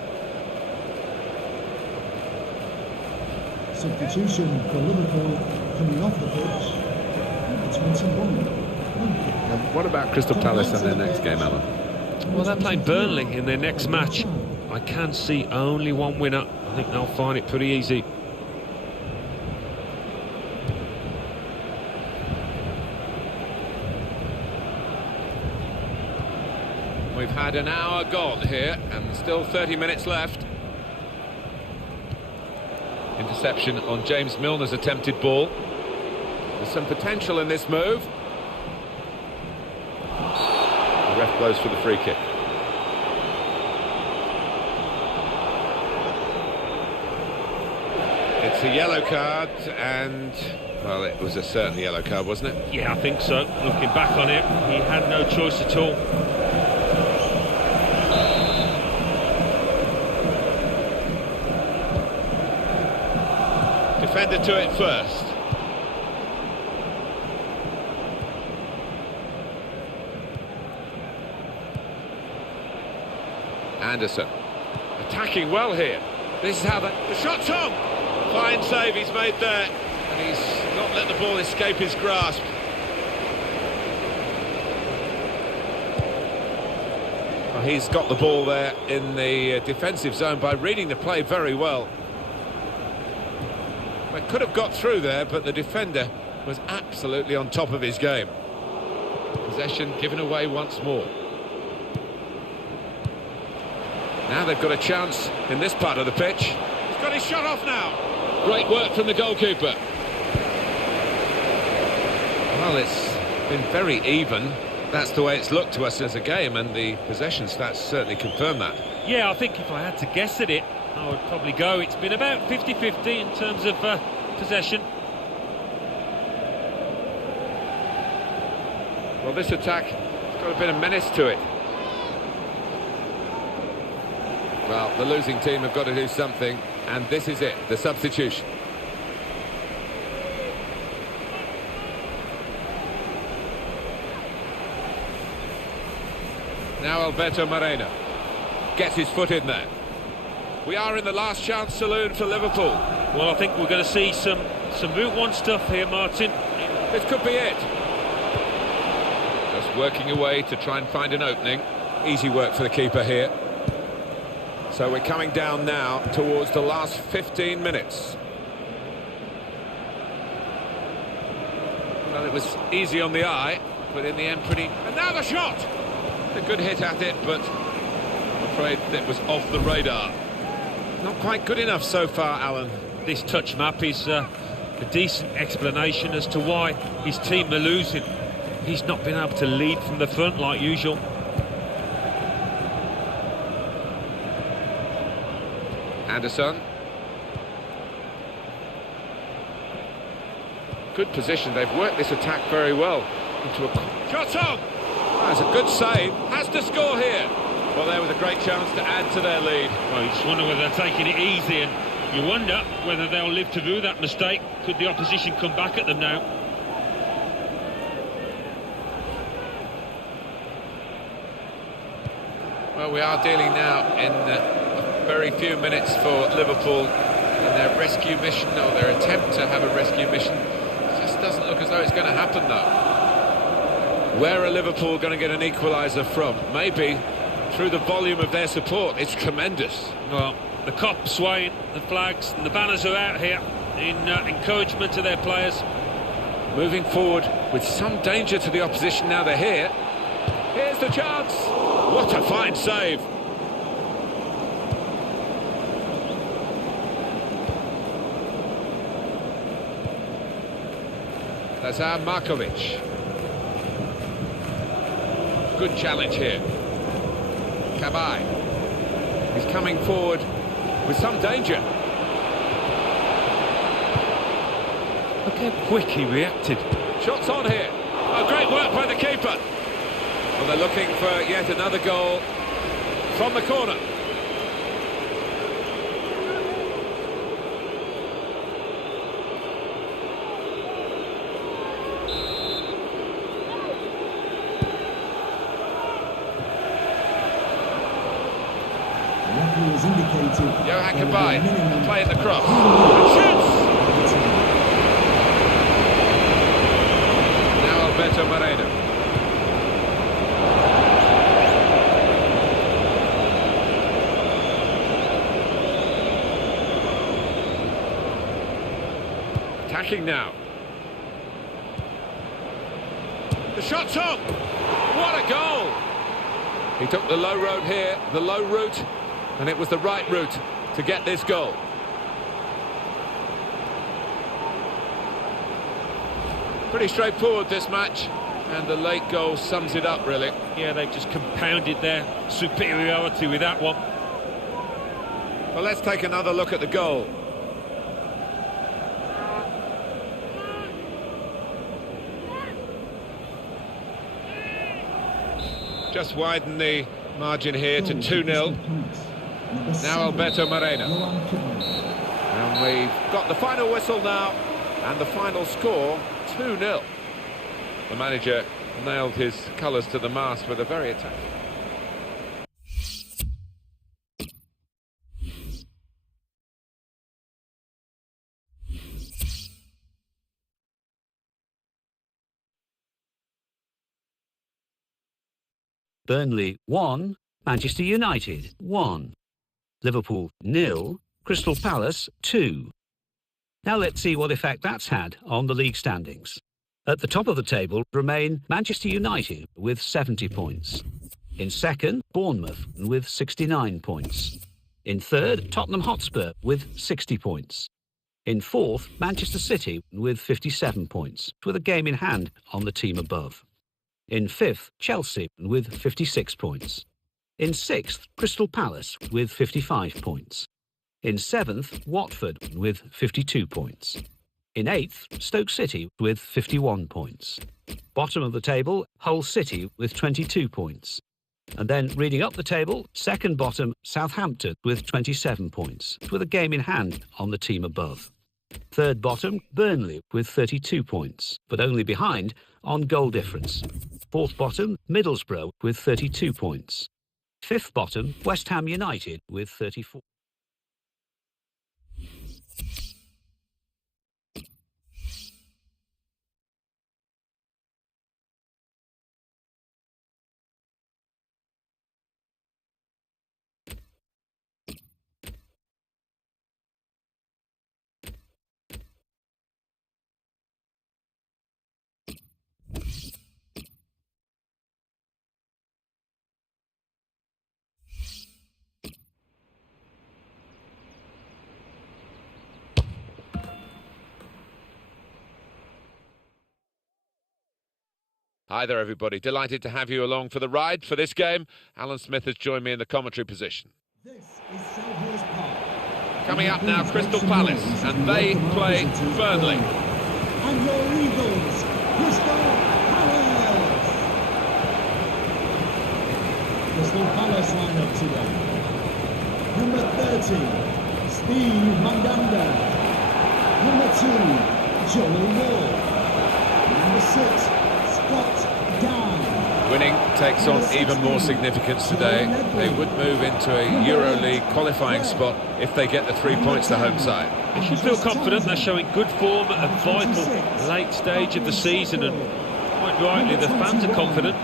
Substitution for Liverpool coming off the pitch. It's Vincent Bond. What about Crystal Palace and their next game, Alan? Well, they're playing Burnley in their next match. I can see only one winner. I think they'll find it pretty easy. We've had an hour gone here and still 30 minutes left. Interception on James Milner's attempted ball. There's some potential in this move. The ref blows for the free kick. It's a yellow card and, well, it was a certain yellow card, wasn't it? Yeah, I think so. Looking back on it, he had no choice at all. Defender to it first. Anderson attacking well here. This is how the shot's on. Fine save he's made there, and he's not let the ball escape his grasp. Well, he's got the ball there in the defensive zone by reading the play very well. Well, could have got through there, but the defender was absolutely on top of his game. Possession given away once more. Now they've got a chance in this part of the pitch. He's got his shot off now. Great work from the goalkeeper. Well, it's been very even. That's the way it's looked to us as a game, and the possession stats certainly confirm that. Yeah, I think if I had to guess at it, I would probably go. It's been about 50-50 in terms of possession. Well, this attack has got a bit of menace to it. Well, the losing team have got to do something, and this is it, the substitution. Now Alberto Moreno gets his foot in there. We are in the last chance saloon for Liverpool. Well, I think we're going to see some Route 1 stuff here, Martin. This could be it. Just working away to try and find an opening. Easy work for the keeper here. So we're coming down now towards the last 15 minutes. Well, it was easy on the eye, but in the end pretty... And now the shot! A good hit at it, but I'm afraid it was off the radar. Not quite good enough so far, Alan. This touch map is a decent explanation as to why his team are losing. He's not been able to lead from the front like usual. Anderson. Good position. They've worked this attack very well. Into a shot on. That's a good save. Has to score here. Well, there was a great chance to add to their lead. Well, you just wonder whether they're taking it easy, and you wonder whether they'll live to do that mistake. Could the opposition come back at them now? Well, we are dealing now in very few minutes for Liverpool in their rescue mission, or their attempt to have a rescue mission. It just doesn't look as though it's going to happen, though. Where are Liverpool going to get an equaliser from? Maybe through the volume of their support. It's tremendous. Well, the cop's swaying, the flags and the banners are out here in encouragement to their players. Moving forward with some danger to the opposition now they're here. Here's the chance. What a fine save. Lazar Markovic. Good challenge here. Kabay. He's coming forward with some danger. Look how quick he reacted. Shots on here. A Great work by the keeper. Well, they're looking for yet another goal from the corner. Has indicated Johan there will be a Cabaye minimum playing the cross. of And shoots! Now Alberto Moreno. Attacking now. The shot's on! What a goal! He took the low road here, the low route, and it was the right route to get this goal. Pretty straightforward, this match, and the late goal sums it up, really. Yeah, they've just compounded their superiority with that one. Well, let's take another look at the goal. Just widen the margin here to 2-0. Now Alberto Moreno. And we've got the final whistle now, and the final score, 2-0. The manager nailed his colours to the mast with a very attacking. Burnley 1, Manchester United 1, Liverpool 0, Crystal Palace 2. Now let's see what effect that's had on the league standings. At the top of the table remain Manchester United with 70 points. In second, Bournemouth with 69 points. In third, Tottenham Hotspur with 60 points. In fourth, Manchester City with 57 points, with a game in hand on the team above. In fifth, Chelsea with 56 points. In sixth, Crystal Palace with 55 points. In seventh, Watford with 52 points. In eighth, Stoke City with 51 points. Bottom of the table, Hull City with 22 points. And then reading up the table, second bottom, Southampton with 27 points, with a game in hand on the team above. Third bottom, Burnley with 32 points, but only behind on goal difference. Fourth bottom, Middlesbrough with 32 points. Fifth bottom, West Ham United with 34. Hi there, everybody. Delighted to have you along for the ride for this game. Alan Smith has joined me in the commentary position. Coming up now, Crystal Palace, and they play Burnley. And your Eagles, Crystal Palace. Crystal Palace lineup today. Number 30, Steve Mandanda. Number 2, Joel Wall. Number 6, Winning takes on even more significance today. They would move into a EuroLeague qualifying spot if they get the 3 points to home side. They should feel confident. They're showing good form at a vital late stage of the season, and quite rightly the fans are confident.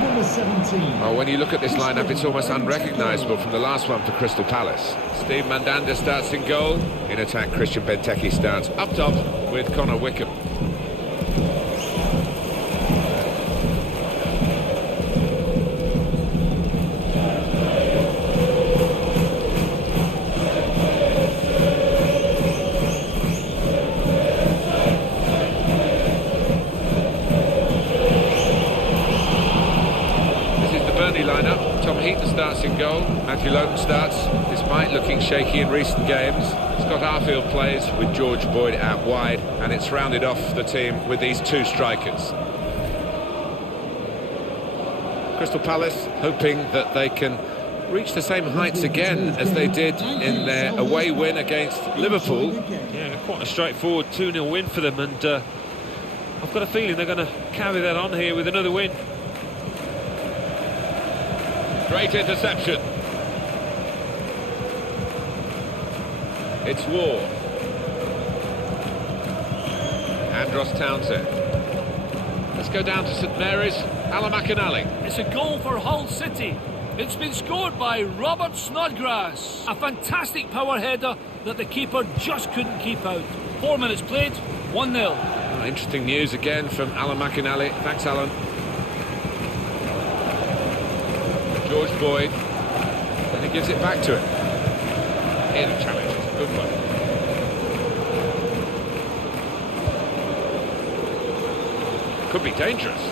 Number 17. Well, when you look at this lineup, it's almost unrecognisable from the last one for Crystal Palace. Steve Mandanda starts in goal. In attack, Christian Benteke starts up top with Connor Wickham. Lineup. Tom Heaton starts in goal. Matthew Loughton starts, despite looking shaky in recent games. Scott Arfield plays with George Boyd out wide, and it's rounded off the team with these two strikers. Crystal Palace hoping that they can reach the same heights again as they did in their away win against Liverpool. Yeah, quite a straightforward 2-0 win for them, and I've got a feeling they're going to carry that on here with another win. Great interception. It's Ward. Andros Townsend. Let's go down to St Mary's. Alan McInally. It's a goal for Hull City. It's been scored by Robert Snodgrass. A fantastic power header that the keeper just couldn't keep out. 4 minutes played, 1-0. Oh, interesting news again from Alan McInally. Thanks, Alan. George Boyd. And he gives it back to him. Here's a challenge. It's a good one. Could be dangerous.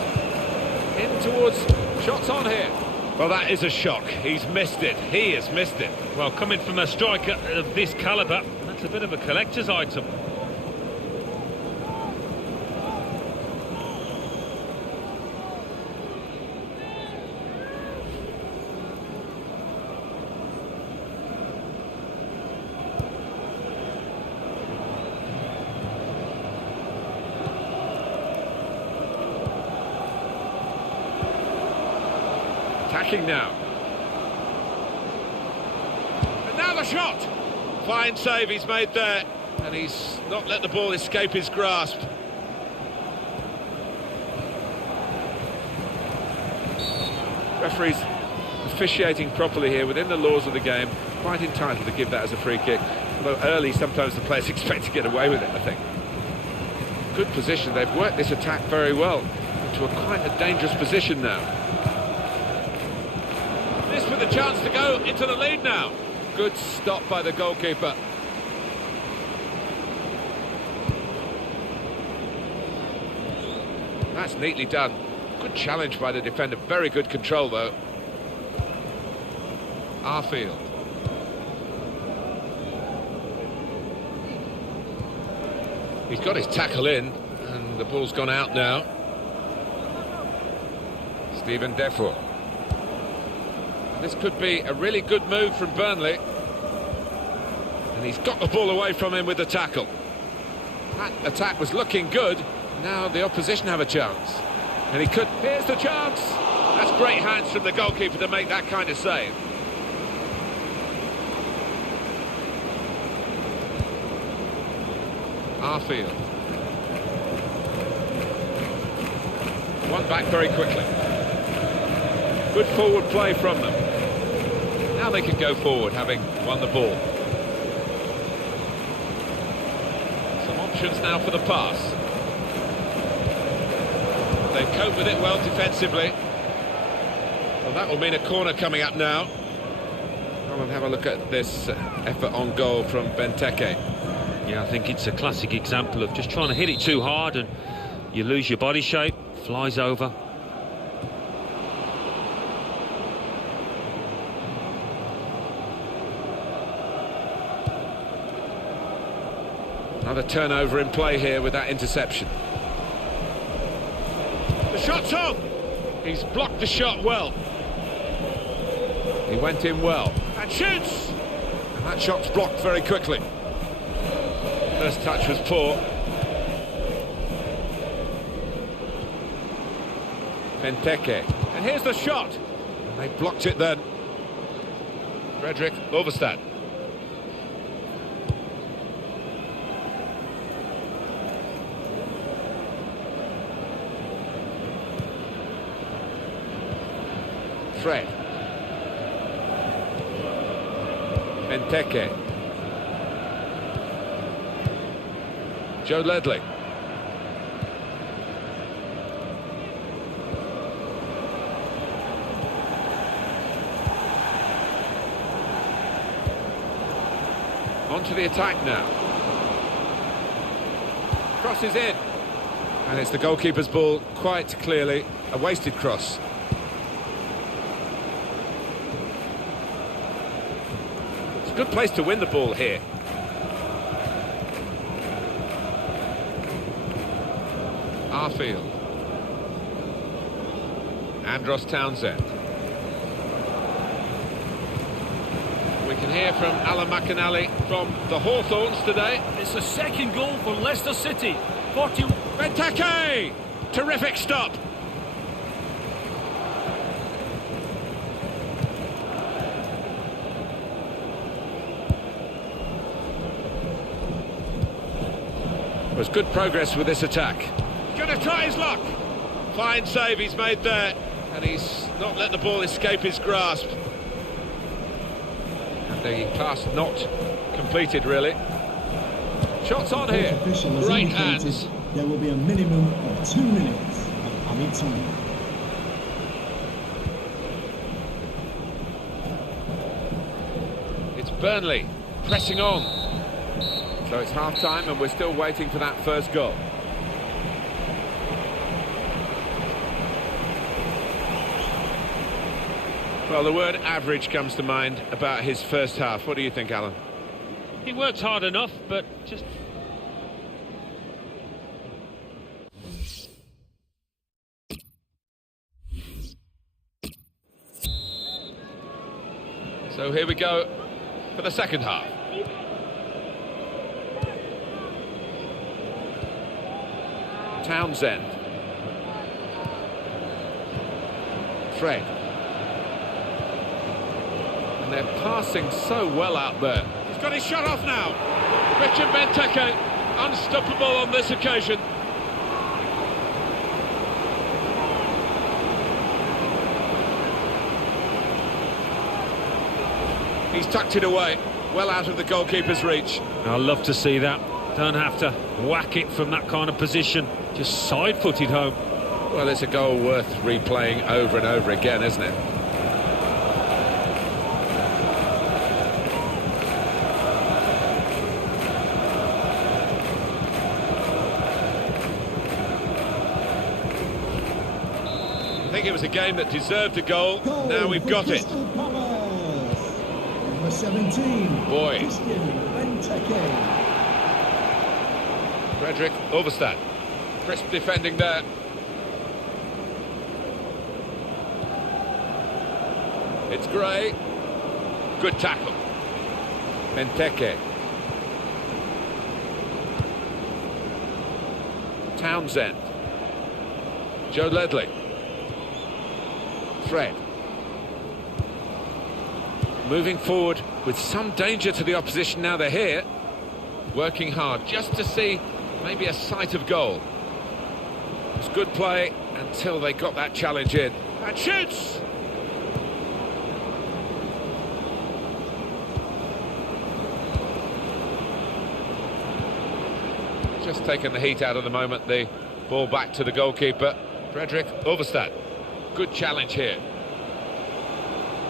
In towards shots on here. Well, that is a shock. He's missed it. He has missed it. Well, coming from a striker of this calibre, that's a bit of a collector's item. Attacking now. And now the shot! Fine save he's made there. And he's not let the ball escape his grasp. Referee's officiating properly here within the laws of the game. Quite entitled to give that as a free kick. Although early, sometimes the players expect to get away with it, I think. Good position. They've worked this attack very well into a quite a dangerous position now. With a chance to go into the lead now. Good stop by the goalkeeper. That's neatly done. Good challenge by the defender. Very good control though. Arfield. He's got his tackle in and the ball's gone out now. Stephen Defoe. This could be a really good move from Burnley. And he's got the ball away from him with the tackle. That attack was looking good. Now the opposition have a chance. And he could... Here's the chance! That's great hands from the goalkeeper to make that kind of save. Arfield. One back very quickly. Good forward play from them. Now they can go forward, having won the ball. Some options now for the pass. They cope with it well defensively. Well, that will mean a corner coming up now. Come and have a look at this effort on goal from Benteke. Yeah, I think it's a classic example of just trying to hit it too hard and you lose your body shape, flies over. Another turnover in play here with that interception. The shot's on! He's blocked the shot well. He went in well. And shoots! And that shot's blocked very quickly. First touch was poor. Benteke. And here's the shot. And they blocked it then. Frederick Overstad. Fred. Benteke. Joe Ledley. On to the attack now. Crosses in. And it's the goalkeeper's ball, quite clearly. A wasted cross. It's a good place to win the ball here. far field. Andros Townsend. We can hear from Alan McInally from the Hawthorns today. It's the second goal for Leicester City. 41. Benteke! Terrific stop. There's good progress with this attack. He's going to try his luck. Fine save he's made there. And he's not let the ball escape his grasp. And the pass not completed, really. Shots on here. Great hands. There will be a minimum of 2 minutes of added time. It's Burnley pressing on. So it's half-time and we're still waiting for that first goal. Well, the word average comes to mind about his first half. What do you think, Alan? He worked hard enough, but just... So here we go for the second half. Townsend. Fred. And they're passing so well out there. He's got his shot off now. Richard Benteke, unstoppable on this occasion. He's tucked it away, well out of the goalkeeper's reach. I love to see that. Don't have to whack it from that kind of position. Just side-footed home. Well, it's a goal worth replaying over and over again, isn't it? I think it was a game that deserved a goal. Now we've got it. Number 17. Boy. Benteke. Frederick Overstad. Crisp defending there. It's Gray. Good tackle. Benteke. Townsend. Joe Ledley. Fred. Moving forward with some danger to the opposition now they're here. Working hard just to see maybe a sight of goal. It was good play until they got that challenge in. And shoots! Just taking the heat out of the moment. The ball back to the goalkeeper, Frederick Overstad. Good challenge here.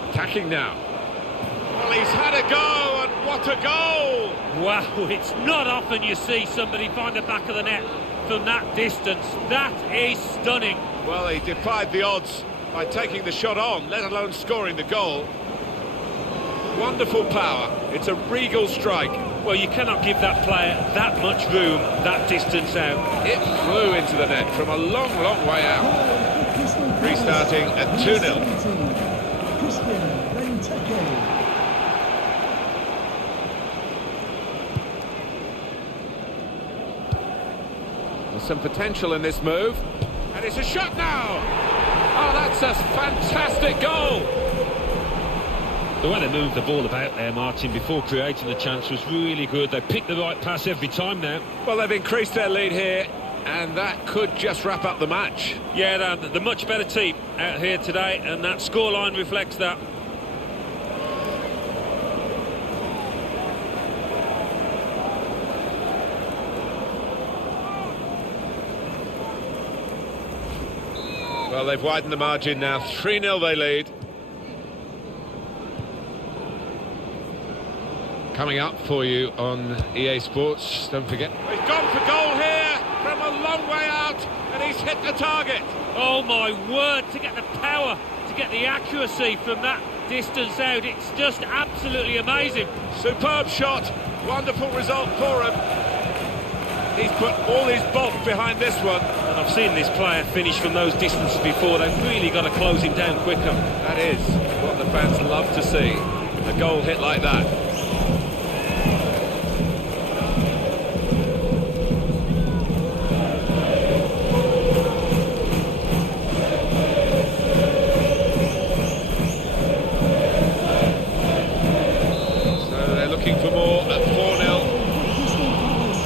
Attacking now. Well, he's had a go, and what a goal! Wow, it's not often you see somebody find the back of the net from that distance. That is stunning. Well, he defied the odds by taking the shot on, let alone scoring the goal. Wonderful power. It's a regal strike. Well, you cannot give that player that much room, that distance out. It flew into the net from a long, long way out. Restarting at 2-0. There's some potential in this move. And it's a shot now! Oh, that's a fantastic goal! The way they moved the ball about there, Martin, before creating the chance was really good. They picked the right pass every time now. Well, they've increased their lead here, and that could just wrap up the match. Yeah, they're the much better team out here today, and that scoreline reflects that. Well, they've widened the margin now. 3-0 they lead. Coming up for you on EA Sports, don't forget. He's gone for goal here from a long way out, and he's hit the target. Oh my word, to get the power, to get the accuracy from that distance out, it's just absolutely amazing. Superb shot, wonderful result for him. He's put all his bulk behind this one. I've seen this player finish from those distances before. They've really got to close him down quicker. That is what the fans love to see. A goal hit like that. So they're looking for more at 4-0. Crystal Palace,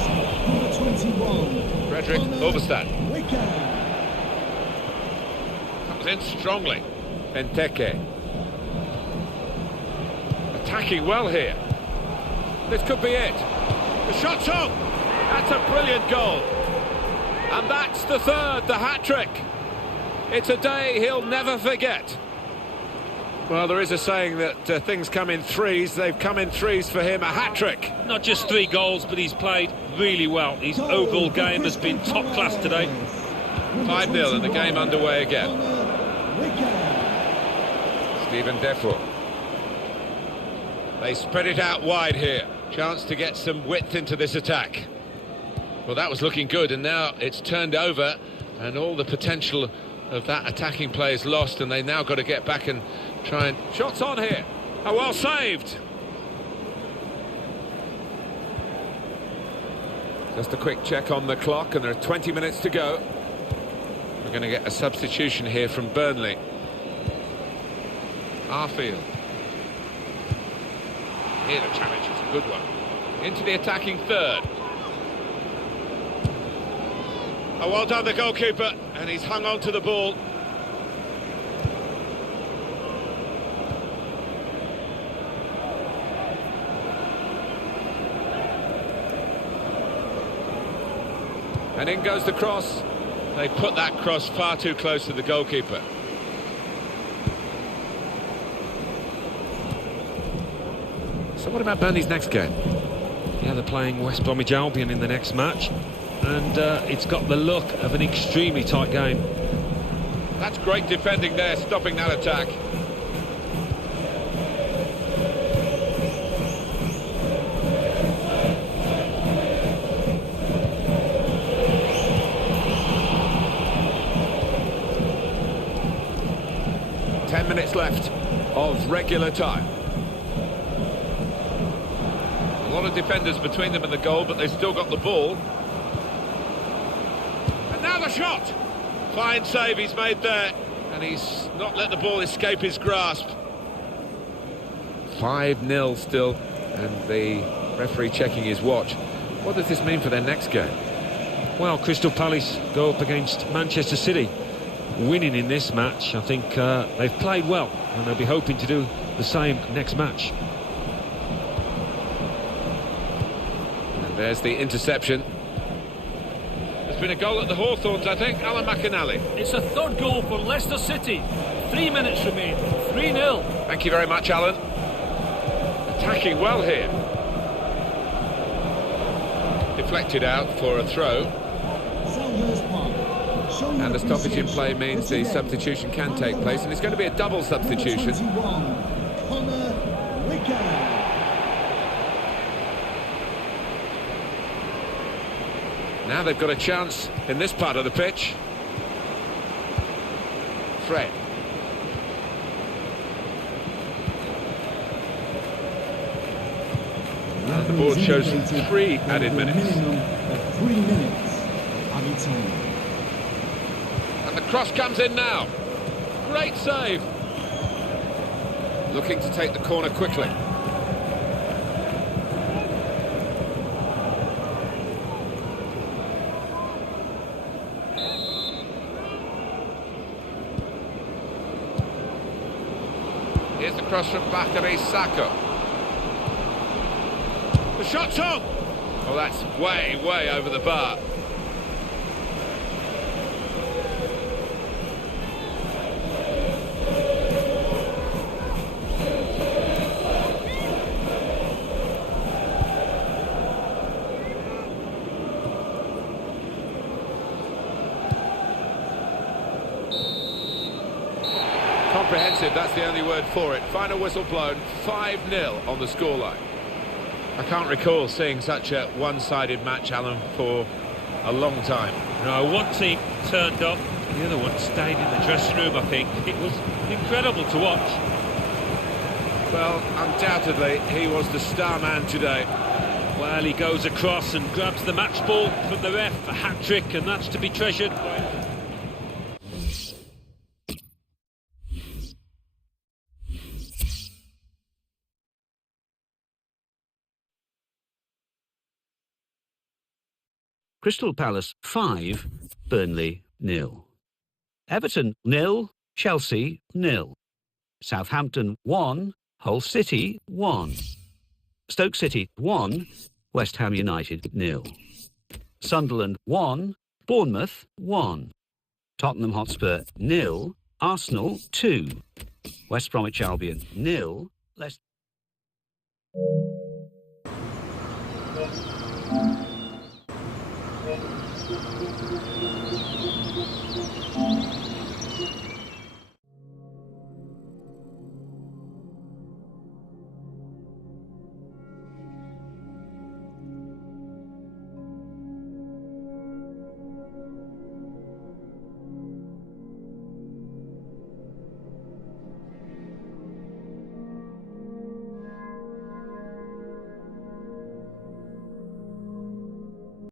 number 21. Frederick Overstad Wicker. comes in strongly. Benteke. Attacking well here. This could be it. The shot's on. That's a brilliant goal. And that's the third, the hat-trick. It's a day he'll never forget. Well, there is a saying that things come in threes. They've come in threes for him. A hat-trick. Not just 3 goals, but he's played really well. His overall game has been top class today. 5-0 and the game underway again. Stephen Defoe. They spread it out wide here. Chance to get some width into this attack. Well, that was looking good, and now it's turned over, and all the potential of that attacking play is lost, and they now got to get back and try and... Shots on here. Oh, well saved. Just a quick check on the clock, and there are 20 minutes to go. We're going to get a substitution here from Burnley. Arfield. Here the challenge is a good one. Into the attacking third. Oh, well done the goalkeeper, and he's hung on to the ball. And in goes the cross. They put that cross far too close to the goalkeeper. So what about Burnley's next game? Yeah, they're playing West Bromwich Albion in the next match, and it's got the look of an extremely tight game. That's great defending there, stopping that attack. Minutes left of regular time. A lot of defenders between them and the goal, but they've still got the ball. And now the shot! Fine save he's made there, and he's not let the ball escape his grasp. 5-0 still, and the referee checking his watch. What does this mean for their next game? Well, Crystal Palace go up against Manchester City. Winning in this match, I think they've played well, and they'll be hoping to do the same next match. And there's the interception. There's been a goal at the Hawthorns, I think. Alan McInally. It's a third goal for Leicester City. 3 minutes remain. 3-0. Thank you very much, Alan. Attacking well here. Deflected out for a throw. And the stoppage in play means the substitution can take place, and it's going to be a double substitution. Now they've got a chance in this part of the pitch. Fred. And the board shows 3 added minutes. 3 minutes added time. And the cross comes in now. Great save. Looking to take the corner quickly. Here's the cross from Bakary Sako. The shot's on. Oh, that's way, way over the bar. Comprehensive, that's the only word for it. Final whistle blown, 5-0 on the scoreline. I can't recall seeing such a one-sided match, Alan, for a long time. No, one team turned up, the other one stayed in the dressing room, I think. It was incredible to watch. Well, undoubtedly, he was the star man today. Well, he goes across and grabs the match ball from the ref, a hat-trick, and that's to be treasured. Crystal Palace 5, Burnley 0. Everton 0, Chelsea 0. Southampton 1, Hull City 1. Stoke City 1, West Ham United 0. Sunderland 1, Bournemouth 1. Tottenham Hotspur 0, Arsenal 2. West Bromwich Albion 0, Leicester.